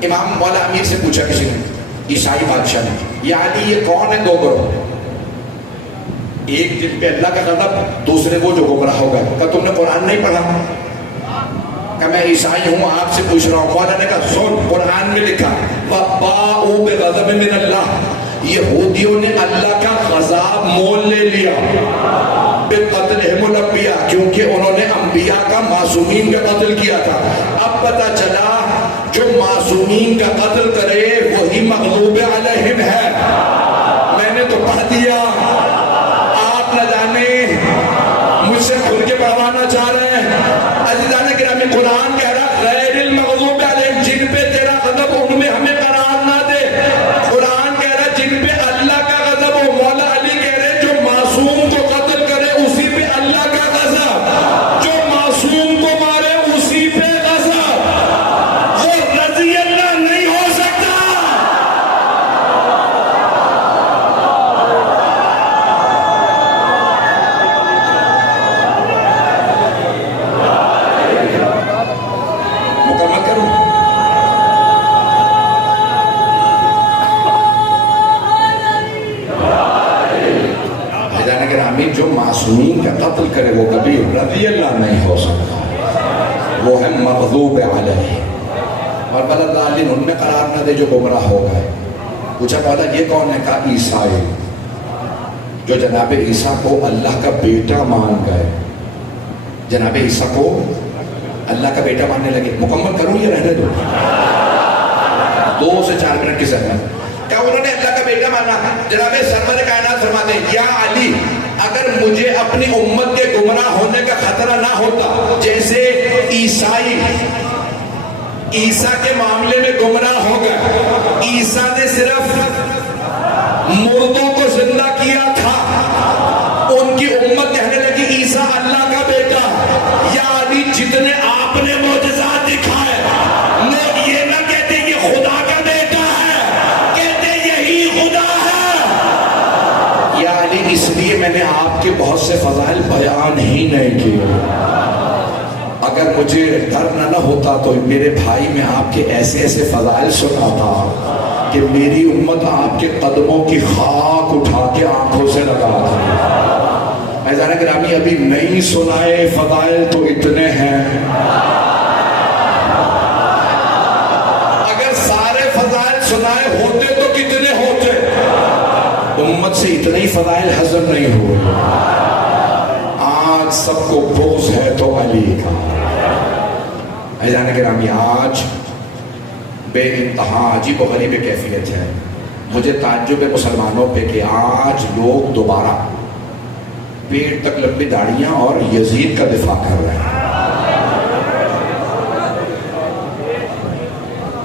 امام مولا امیر سے پوچھا کسی نے، عیسائی بادشاہ نے، یا علی یہ کون ہے 2 گروہ؟ ایک جن پہ اللہ کا غضب، دوسرے وہ جو گمراہ ہوگا. کہ تم نے قرآن نہیں پڑھا؟ کہ میں عیسائی ہوں آپ سے پوچھ رہا ہوں. مولا نے کہا سن، قرآن میں لکھا وَبَاءُوا بِغَضَبٍ مِّنَ اللَّهِ، یہودیوں نے اللہ کا غضب مول لے لیا بِقَتْلِهِمُ الْأَنْبِيَاءَ، کیونکہ انہوں نے انبیاء کا معصومین کا قتل کیا تھا. اب پتہ چلا جو معصومین کا قتل کرے وہی مغضوب علیہم ہے. میں نے تو پڑھ دیا، آپ نہ جانے مجھ سے کھل کے پڑھوانا چاہ رہے ہیں. عزیزان گرامی قرآن کہہ رہا غیر المغضوب علیہم، جن پہ تیرا غضب ان میں ہمیں قرار نہ دے. قرآن کہہ رہا جن پہ اللہ کا غضب ہو. مولا علی کہہ رہے جو معصوم کو قتل کرے اسی پہ اللہ کا غضب، جو معصوم کو مارے اسی پہ غضب. وہ رضی اللہ نہیں ہو سکتا. مکمل کروں. جو معصومین کا قتل کرے وہ کبھی رضی اللہ نہیں ہو سکتا، وہ ہے مغضوب علیہ. اور بلدالین ان میں قرار نہ دے جو گمراہ ہو گئے. پوچھا مولا یہ کون ہے؟ کہا عیسائی، جو جناب عیسیٰ کو اللہ کا بیٹا مان گئے. جناب عیسیٰ کو اللہ کا بیٹا ماننے لگے. مکمل کروں یا رہنے دو؟ 2 سے 4 منٹ کی زحمت. کیا انہوں نے اللہ کا بیٹا مانا؟ جناب سرور کائنات فرماتے ہیں یا علی اگر مجھے اپنی امت کے گمراہ ہونے کا خطرہ نہ ہوتا، جیسے عیسائی عیسیٰ کے معاملے میں گمراہ ہو گئے، عیسیٰ نے صرف مردوں کو زندہ کیا تھا، ان کی امت کہنے لگی عیسیٰ اللہ کا بیٹا. یا علی جتنے آپ نے معجزات دکھائے لوگ یہ نہ کہتے یہ خدا کا بیٹا ہے، کہتے یہی خدا ہے. یا علی اس لیے میں نے آپ کے بہت سے فضائل بیان ہی نہیں کیے. اگر مجھے ڈر نہ ہوتا تو میرے بھائی میں آپ کے ایسے ایسے فضائل سناتا کہ میری امت آپ کے قدموں کی خاک اٹھا کے آنکھوں سے لگاتا. میزان گرامی ابھی نہیں سنائے فضائل تو اتنے ہیں. اگر سارے فضائل سنائے ہوتے تو کتنے ہوتے؟ امت سے اتنے ہی فضائل ہضم نہیں ہوئے. آج سب کو بغض ہے تو علی کا. میزان گرامی آج بے انتہا عجیب و غریب کیفیت ہے. مجھے تعجب ہے مسلمانوں پہ کہ آج لوگ دوبارہ پیٹ تک لمبی داڑیاں اور یزید کا دفاع کر رہے ہیں.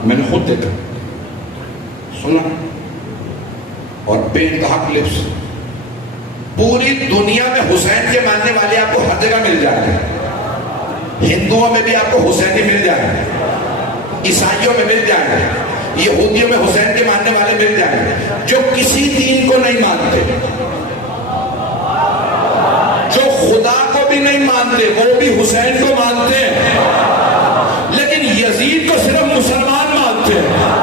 میں نے خود دیکھا، سنا اور بے انتہا کلپس. پوری دنیا میں حسین کے ماننے والے آپ کو ہر جگہ مل جائیں گے. ہندوؤں میں بھی آپ کو حسینی مل جائیں گے، عیسائیوں میں مل جائیں گے، یہودیوں میں حسین کے ماننے والے مل جائیں گے. جو کسی دین کو نہیں مانتے، جو خدا کو بھی نہیں مانتے، وہ بھی حسین کو مانتے ہیں. لیکن یزید کو صرف مسلمان مانتے ہیں.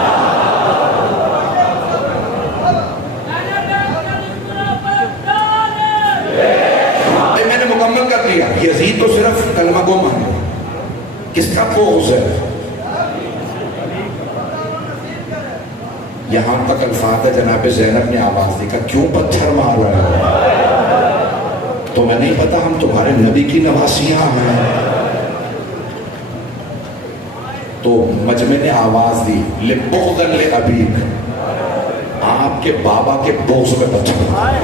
میں نے مکمل کر دیا. یزید تو صرف کلمہ گو مانتے، کس کا بغض ہے؟ یہاں تک الفاظ ہے جناب زینب نے آواز دی، کہا کیوں پتھر مار رہے ہو؟ تو میں نہیں پتا ہم تمہارے نبی کی نواسیاں ہیں؟ تو مجمع نے آواز دی لبغض لابیک، آپ کے بابا کے بغض میں پتھر مار۔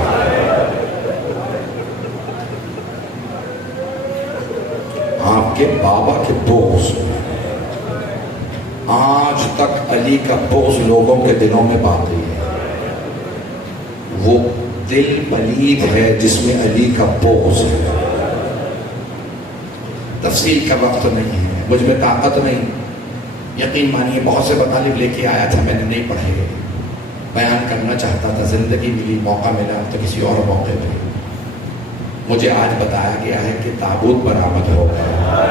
آپ کے بابا کے بغض، آج تک علی کا بغض لوگوں کے دلوں میں باقی ہے۔ وہ دل پلید ہے جس میں علی کا بغض ہے۔ تفصیل کا وقت نہیں ہے، مجھ میں طاقت نہیں، یقین مانیے بہت سے مطالب لے کے آیا تھا، میں نے نہیں پڑھے، بیان کرنا چاہتا تھا، زندگی ملی، موقع ملا تو کسی اور موقع پہ۔ مجھے آج بتایا گیا ہے کہ تابوت برآمد ہو گیا۔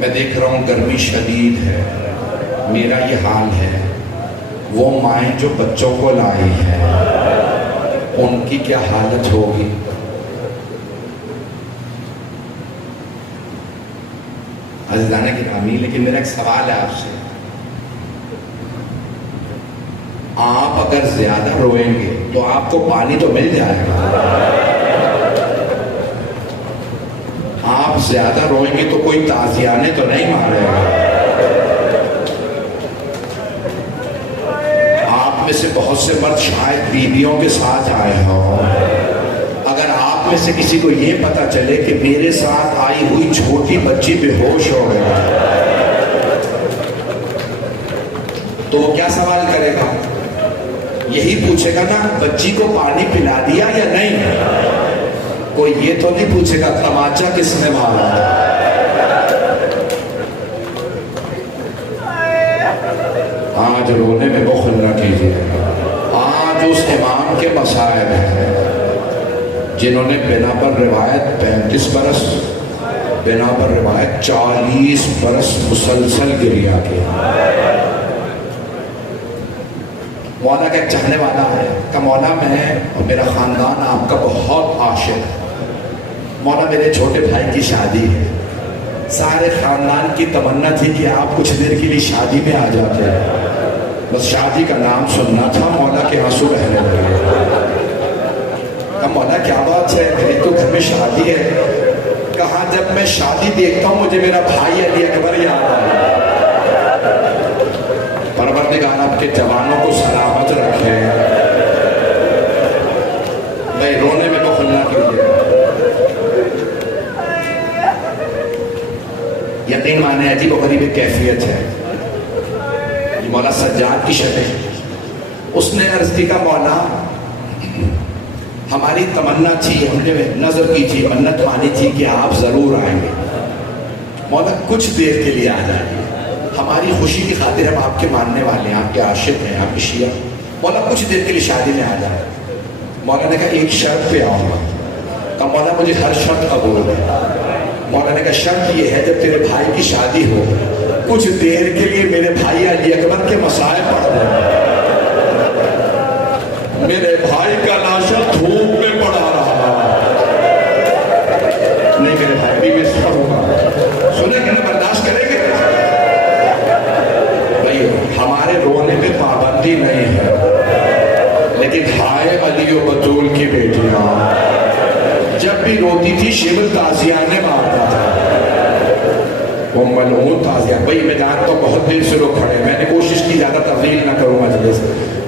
میں دیکھ رہا ہوں گرمی شدید ہے، میرا یہ حال ہے، وہ مائیں جو بچوں کو لائی ہیں ان کی کیا حالت ہوگی؟ عزیزان گرامی، لیکن میرا ایک سوال ہے آپ سے، آپ اگر زیادہ روئیں گے تو آپ کو پانی تو مل جائے گا، آپ زیادہ روئیں گے تو کوئی تازیانے تو نہیں مارے گا۔ آپ میں سے بہت سے مرد شاید بیویوں کے ساتھ آئے ہوں، اگر آپ میں سے کسی کو یہ پتا چلے کہ میرے ساتھ آئی ہوئی چھوٹی بچی بے ہوش ہو گئی تو وہ کیا سوال کرے گا؟ یہی پوچھے گا نا بچی کو پانی پلا دیا یا نہیں؟ کوئی یہ تو نہیں پوچھے گا تماچا کس نے مارا۔ آج رونے میں بخل نہ کیجیے، آج اس امام کے مسائل ہیں جنہوں نے بنا پر روایت 35 برس، بنا پر روایت 40 برس مسلسل گریا کیا۔ مولا کا ایک چاہنے والا ہے کہ مولا میں اور میرا خاندان آپ کا بہت عاشق ہے، مولا میرے چھوٹے بھائی کی شادی ہے، سارے خاندان کی تمنا تھی کہ آپ کچھ دیر کے لیے شادی میں آ جاتے ہیں، بس شادی کا نام سننا تھا، مولا کے آنسو بہنے لگے۔ کہا مولا کیا بات ہے، میری تو گھر میں شادی ہے۔ کہا جب میں شادی دیکھتا ہوں مجھے میرا بھائی علی اکبر یاد آیا۔ پروردگار آپ کے جوانوں کو سلامت رکھے، بھائی رونے میں بخل نہ کیجیے۔ یقین مانے عجیب و غریب ایک کیفیت ہے، یہ مولا سجاد کی شکل، اس نے عرض کی کہ مولا ہماری تمنا تھی، ہم نے نظر کی تھی، منت مانی تھی کہ آپ ضرور آئیں گے، مولا کچھ دیر کے لیے آ جائیں، ہماری خوشی کی خاطر ہم آپ کے ماننے والے ہیں، آپ کے عاشق ہیں، آپ کے شیعہ، مولا کچھ دیر کے لیے شادی میں آ جائیں۔ مولا نے کہا ایک شرط پہ آؤں گا۔ کہا مولا مجھے ہر شرط قبول ہے۔ مولا نے کہا شرط یہ ہے جب تیرے بھائی کی شادی ہو کچھ دیر کے لیے میرے بھائی علی اکبر کے مسائل پڑھ دیں۔ میرے بھائی کا لاشا دھوپ میں پڑا رہا، نہیں میرے بھائی بھی میں سفر ہوگا، سنیں کہ نہیں برداشت کریں گے؟ بھائی ہمارے رونے میں پابندی نہیں ہے، لیکن ہائے علی و بطول کی بیٹیاں جب بھی روتی تھی شیبل تازیانے مارتا تھا، وہ ملعون تازیان۔ بھائی میں جانتا ہوں بہت دیر سے لوگ کھڑے ہیں، میں نے کوشش کی زیادہ تفضیل نہ کروں مجلس،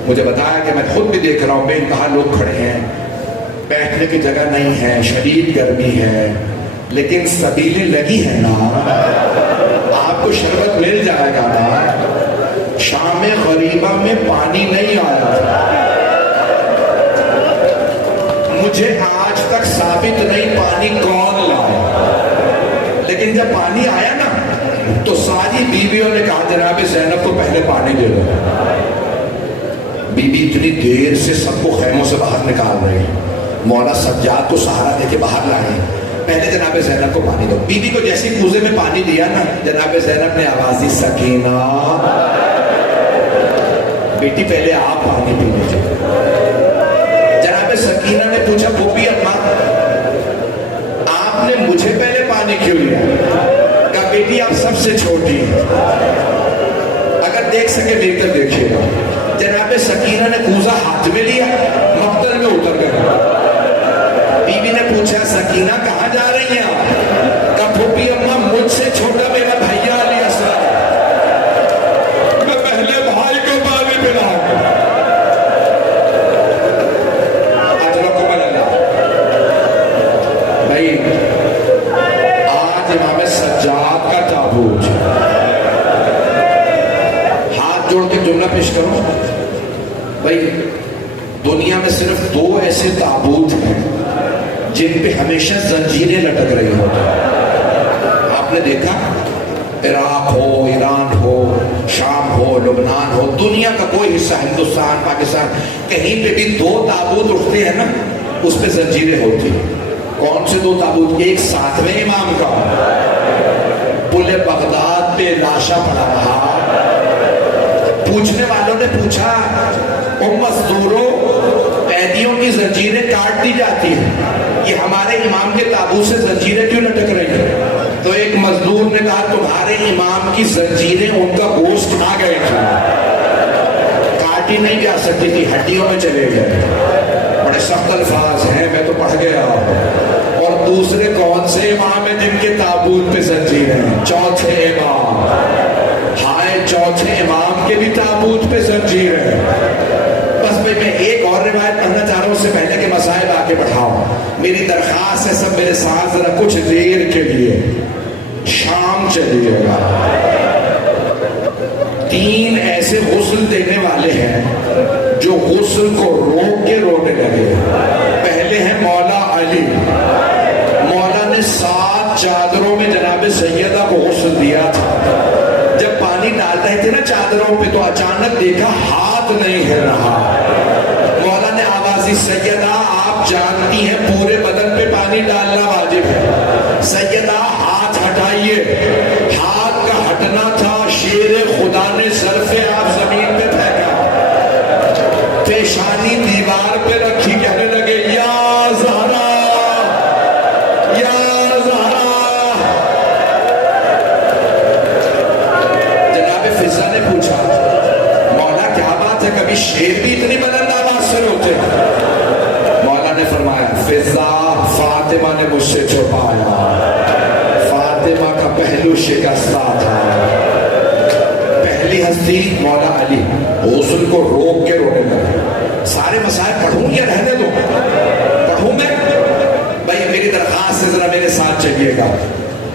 مجھے بتایا کہ میں خود بھی دیکھ رہا ہوں بے انتہا لوگ کھڑے ہیں، بیٹھنے کی جگہ نہیں ہے، شدید گرمی ہے، لیکن سبیلیں لگی ہیں نا، آپ کو شربت مل جائے گا نا۔ شام غریبہ میں پانی نہیں آیا تھا، مجھے آج تک ثابت نہیں پانی کون لایا، لیکن جب پانی آیا نا تو ساری بیویوں نے کہا جناب زینب کو پہلے پانی دے دو۔ بی بی اتنی دیر سے سب کو خیموں سے باہر نکال رہے ہیں، مولا سجاد کو سہارا دے کے باہر لائے، پہلے جناب زینب کو پانی دو۔ بی بی کو جیسے کوزے میں پانی دیا نا، جناب زینب نے آواز دی سکینہ بیٹی پہلے آپ پانی پی لیجیے۔ جناب سکینہ نے پوچھا پھوپھی اماں آپ آپ نے مجھے پہلے پانی کیوں لیا؟ کہا بیٹی آپ سب سے چھوٹی ہیں، اگر دیکھ سکے دیکھ کر دیکھیے گا۔ جناب سکینہ نے کوزہ ہاتھ میں لیا، مقتل میں اتر گیا۔ بیوی نے پوچھا سکینہ کہاں جا رہی ہیں آپ؟ کہا پھوپھی اماں مجھ سے چھوٹا میرا بھیا علی اصغر ہے، میں پہلے بھائی کو پانی پلاؤں گا۔ اجرکم اللہ۔ بھائی آج امام سجاد کا تابوت، ہاتھ جوڑ کے جملہ پیش کروں بھائی، دنیا میں صرف 2 ایسے تابوت ہیں جن پہ ہمیشہ زنجیریں لٹک رہی ہوتی ہیں۔ آپ نے دیکھا عراق ہو، ایران ہو، شام ہو، لبنان ہو، دنیا کا کوئی حصہ، ہندوستان، پاکستان، کہیں پہ بھی 2 تابوت اٹھتے ہیں نا، اس پہ زنجیریں ہوتی ہیں۔ کون سے 2 تابوت؟ ایک 7ویں امام کا، پل بغداد پہ لاشا پڑا رہا، پوچھنے والوں نے پوچھا مزدوروں قیدیوں کی زنجیریں کاٹ دی جاتی ہیں، یہ ہمارے امام کے تابوت سے زنجیریں کیوں لٹک رہی ہیں؟ تو ایک مزدور نے کہا تمہارے امام کی زنجیریں ان کا گوشت کھا گئے تھے، کاٹی نہیں جا سکتی تھی، ہڈیوں میں چلے گئے۔ بڑے سخت الفاظ ہیں، میں تو پڑھ گیا۔ اور دوسرے کون سے امام ہیں جن کے تابوت پہ زنجیریں؟ 4تھے امام۔ ہائے 4تھے امام کے بھی تابوت پہ زنجیریں۔ بس بھائی میں ایک اور روایت پڑھنا چاہ رہا ہوں اس سے پہلے کہ مسائل آگے بڑھاؤں۔ میری درخواست ہے سب میرے ساتھ ذرا کچھ دیر کے لیے شام چلیے گا۔ 3 ایسے غسل دینے والے ہیں جو غسل کو روک کے رونے لگے۔ پہلے ہیں مولا علی۔ مولا نے 7 چادروں میں جناب سیدہ کو غسل دیا تھا۔ جب پانی ڈال رہے تھے نا چادروں پہ تو اچانک دیکھا ہاتھ نہیں ہل رہا۔ مولا نے آواز دی سیدہ آپ جانتی ہیں پورے بدن پہ پانی ڈالنا واجب ہے، سیدہ ہاتھ ہٹائیے۔ ہاتھ کا ہٹنا تھا، شیر خدا نے ظرف آپ زمین پہ پھینکا، پیشانی دیوار پہ رکھی، کہنے لگے یا زہرا یا زہرا۔ جناب فضا نے پوچھا مولا کیا بات ہے، کبھی شیر بھی اتنی بلند آواز سے روتے ہیں؟ مولا نے فرمایا فضا فاطمہ نے مجھ سے چھپایا، فاطمہ کا پہلو شکستہ تھا۔ پہلی ہستی مولا علی غسل کو روک کے رونے لگے۔ سارے مسائل پڑھوں یا رہنے دو؟ پڑھوں میں؟ بھائی میری درخواست سے ذرا میرے ساتھ چلیے گا۔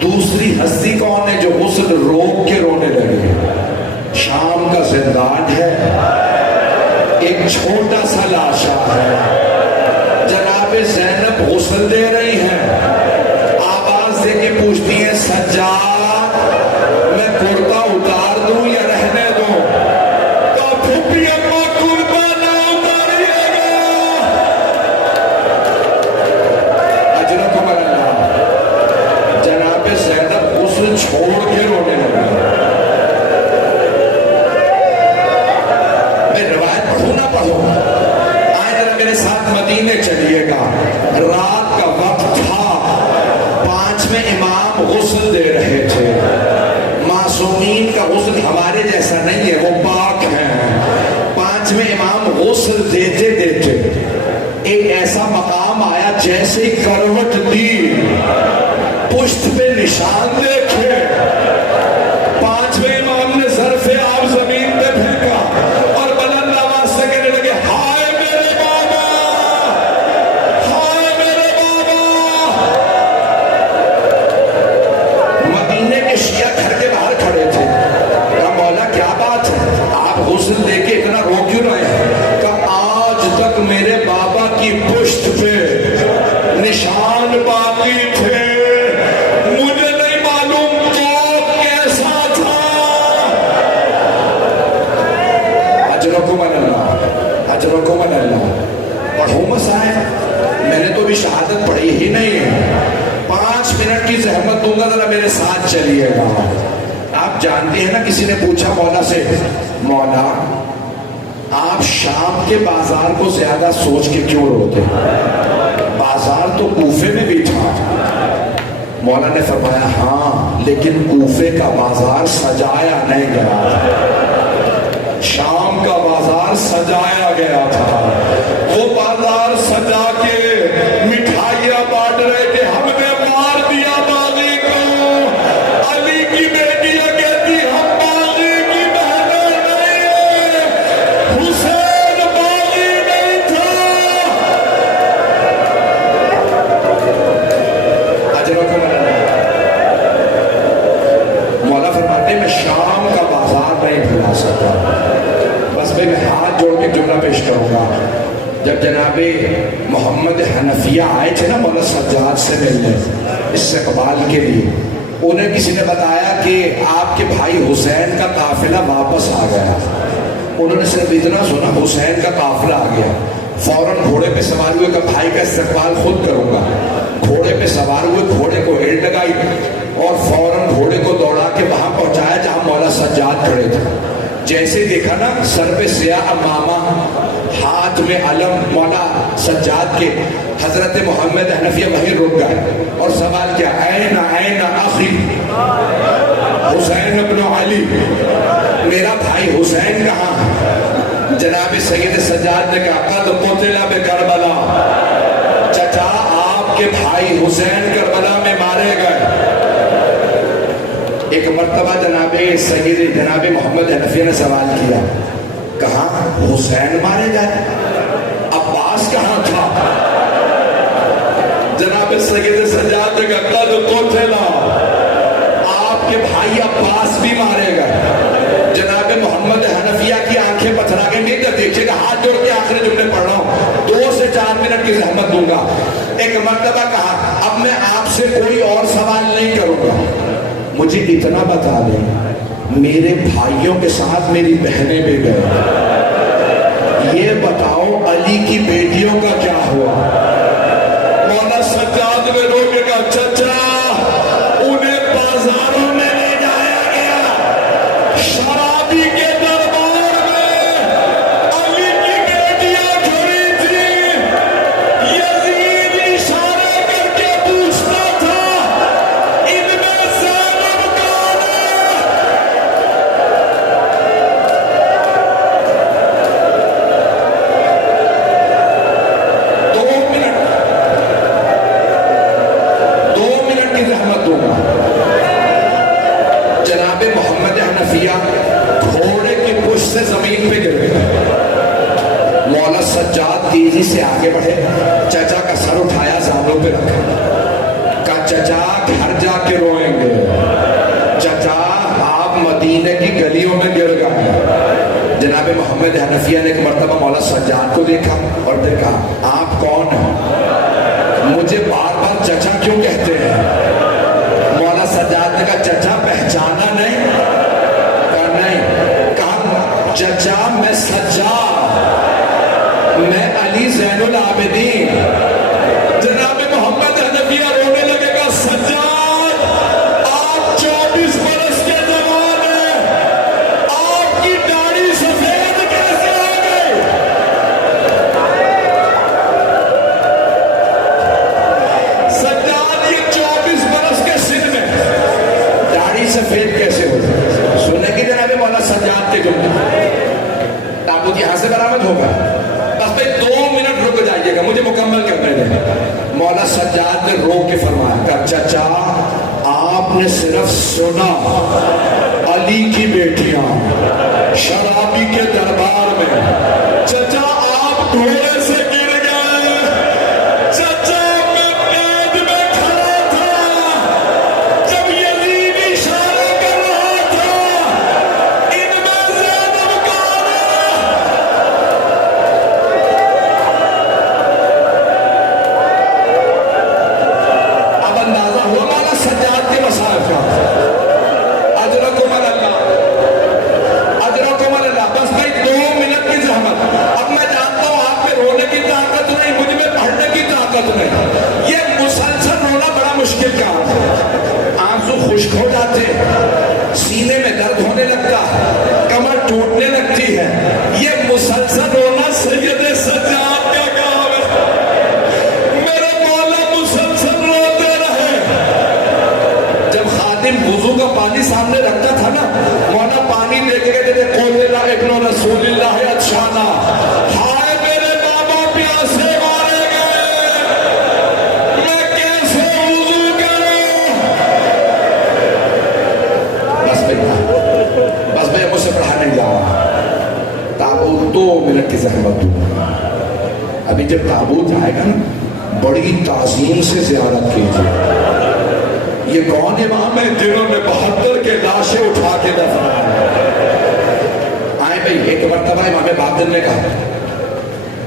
دوسری ہستی کون ہے جو غسل روک کے رونے لگے؟ شام کا زندان ہے، ایک چھوٹا سا لاشا ہے، جناب زینب غسل دے رہی ہیں، آواز دے کے پوچھتی ہیں سجاد میں کرتا اتار دوں یا رہنے دوں؟ تو پھوپھی اماں کرتا نہ اتاریے گا۔ اجرکم اللہ۔ جناب زینب غسل چھوڑ کے رونے لگی۔ میں روایت پڑھوں نہ پڑھوں؟ آئے ذرا میرے ساتھ مدینے چلیے گا۔ رات کا وقت تھا، 5ویں امام غسل دے رہے تھے۔ معصومین کا غسل ہمارے جیسا نہیں ہے، وہ پاک ہیں۔ 5ویں امام غسل دیتے دیتے ایک ایسا مقام آیا جیسے کروٹ دی، پشت پہ نشان دیکھے۔ 5ویں امام نے ظرف آب زمین پہ پھینکا اور بلند آواز سے کہنے لگے ہائے میرے بابا، ہائے میرے بابا۔ مدینے کے شیعہ گھر کے باہر کھڑے تھے۔ کہا مولا کیا بات ہے، آپ غسل دے کے اتنا رو کیوں رہے ہیں؟ کہا آج تک میرے بابا کی پشت پہ نشان باقی تھے، مجھے نہیں معلوم تو کیسا تھا۔ اجرکم اللہ، اجرکم اللہ۔ پڑھوں مسائل؟ میں نے تو بھی شہادت پڑھی ہی نہیں ہے۔ 5 منٹ کی زحمت دوں گا، ذرا میرے ساتھ چلیے گا۔ آپ جانتے ہیں نا، کسی نے پوچھا مولا سے مولا آپ شام کے بازار کو زیادہ سوچ کے کیوں روتے؟ بازار تو کوفے میں بھی تھا، مولا نے فرمایا ہاں لیکن کوفے کا بازار سجایا نہیں گیا، شام کا بازار سجایا گیا تھا۔ وہ بازار سجا کے مٹھائیاں بانٹ رہے کہ ہم نے مار دیا باغی کو۔ علی کی بیٹیاں کہتی ہم باغی کی بہنیں نہیں ہیں، حسین باغی نہیں تھا۔ اجرکم اللہ۔ مولا فرماتے میں شام کا بازار نہیں بھلا سکتا۔ بس میں ہاتھ جوڑ کے جملہ پیش کروں گا۔ جب جناب محمد حنفیہ آئے تھے نا مولا سجاد سے ملنے استقبال کے لیے، انہیں کسی نے بتایا کہ آپ کے بھائی حسین کا قافلہ واپس آ گیا۔ انہوں نے صرف اتنا سنا حسین کا قافلہ آ گیا، فوراً گھوڑے پہ سوار ہوئے کہ بھائی کا استقبال خود کروں گا۔ گھوڑے پہ سوار ہوئے، گھوڑے کو ہیل لگائی اور فوراً گھوڑے کو دوڑا کے وہاں پہنچایا جہاں مولا سجاد کھڑے تھے۔ جیسے دیکھا نا سر پہ سیاہ امامہ، ہاتھ میں علم مولا سجاد کے، حضرت محمد حنفیہ وہیں رک گئے اور سوال کیا این اخی حسین ابن علی، میرا بھائی حسین کہاں؟ جناب سید سجاد نے کہا قد قتل بکربلا، چچا آپ کے بھائی حسین کربلا میں مارے گئے۔ ایک مرتبہ جناب سید جناب محمد حنفیہ نے سوال کیا، کہاں حسین مارے گئے؟ عباس کہاں تھا؟ جناب سید سجاد نے کہا قد قتل، آپ کے بھائی عباس بھی مارے گئے۔ جناب محمد حنفیہ کی آنکھیں پتھرا کے نہیں تو دیکھیے گا، ہاتھ جوڑ کے آخری جملے پڑھ رہا ہوں، 2 سے 4 منٹ کی زحمت دوں گا۔ ایک مرتبہ کہا اب میں آپ سے کوئی اور سوال نہیں کروں گا، مجھے اتنا بتا دیں میرے بھائیوں کے ساتھ میری بہنیں بھی گئے، یہ بتاؤ علی کی بیٹیوں کا کیا ہوا؟ مولا سجاد میں رو کے کہا چچا انہیں بازاروں میں لے جایا گیا، شرابی کے دربار میں علی کی بیٹیاں کھڑی تھی، یزید اشارے کر کے پوچھتا تھا ان میں زینب کون ہے؟ دو منٹ کی زحمت دوں گا۔ جناب محمد حنفیہ گھوڑے کی پشت سے زمین پہ گر گئے۔ مولا سجاد تیزی سے آگے بڑھے، چچا کا سر اٹھایا زانوں پہ رکھا، کہا چچا گھر جا کے روئیں گے، چچا آپ مدینے کی گلیوں میں گر گئے۔ جناب محمد حنفیہ نے ایک مرتبہ مولا سجاد کو دیکھا اور دیکھا آپ کون ہیں؟ مجھے بار بار چچا کیوں کہتے ہیں؟ مولا سجاد نے کہا چچا پہچانا نہیں؟ کہا نہیں۔ کہا چچا میں سجاد، میں علی زین العابدین۔ جناب محمد حنفیہ رونے لگے گا سجاد آپ 24 برس کے جوان ہیں، آپ کی داڑھی سفید کیسے ہو گئی؟ سجاد یہ 24 برس کے سن میں داڑھی سفید کیسے ہو گئی؟ سننے کی جناب مولا سجاد کے جملے، تابوت یہاں سے برآمد ہوگا، بس بھائی 2 منٹ رک جائیے گا، مجھے مکمل کرنے دیں۔ مولا سجاد نے رو کے فرمایا کہ چچا آپ نے صرف سنا علی کی بیٹیاں شرابی کے دربار میں، چچا آپ گھوڑے سے گر گئے، چچا میں قید میں کھڑا تھا جب یزید اشارہ کر رہا تھا ان میں زینب کون ہے؟ اب اندازہ ہوا مولا سجاد کے مسائل کا۔ اجرکم اللہ، اجرکم اللہ۔ بس بھائی 2 منٹ کی زحمت۔ اب میں جانتا ہوں آپ میں رونے کی طاقت نہیں، مجھ میں پڑھنے کی طاقت نہیں، یہ مسلسل رونا بڑا مشکل کام ہے، آنسو خشک ہو جاتے، سینے میں درد ہونے لگتا، کمر ٹوٹنے لگتی ہے، یہ مسلسل رونا سید سجاد کا کام ہے۔ میرے مولا مسلسل روتے رہے، کی زحمت دوں. ابھی جب تابوت آئے گا نا بڑی تعظیم سے زیارت کیجیے. یہ کون امام ہے جنہوں نے 72 کے لاشیں اٹھا کے دفنایا؟ آئے بھائی. ایک مرتبہ امام باقر نے کہا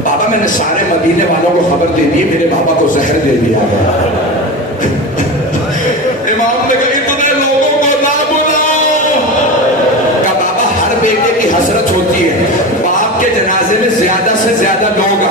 بابا میں نے سارے مدینے والوں کو خبر دے دی میرے بابا کو زہر دے دیا گیا. امام نے کہا اتنے لوگوں کو نہ بلاؤ. کہا بابا ہر بیٹے کی حسرت ہوتی ہے باپ کے جنازے میں زیادہ سے زیادہ لوگ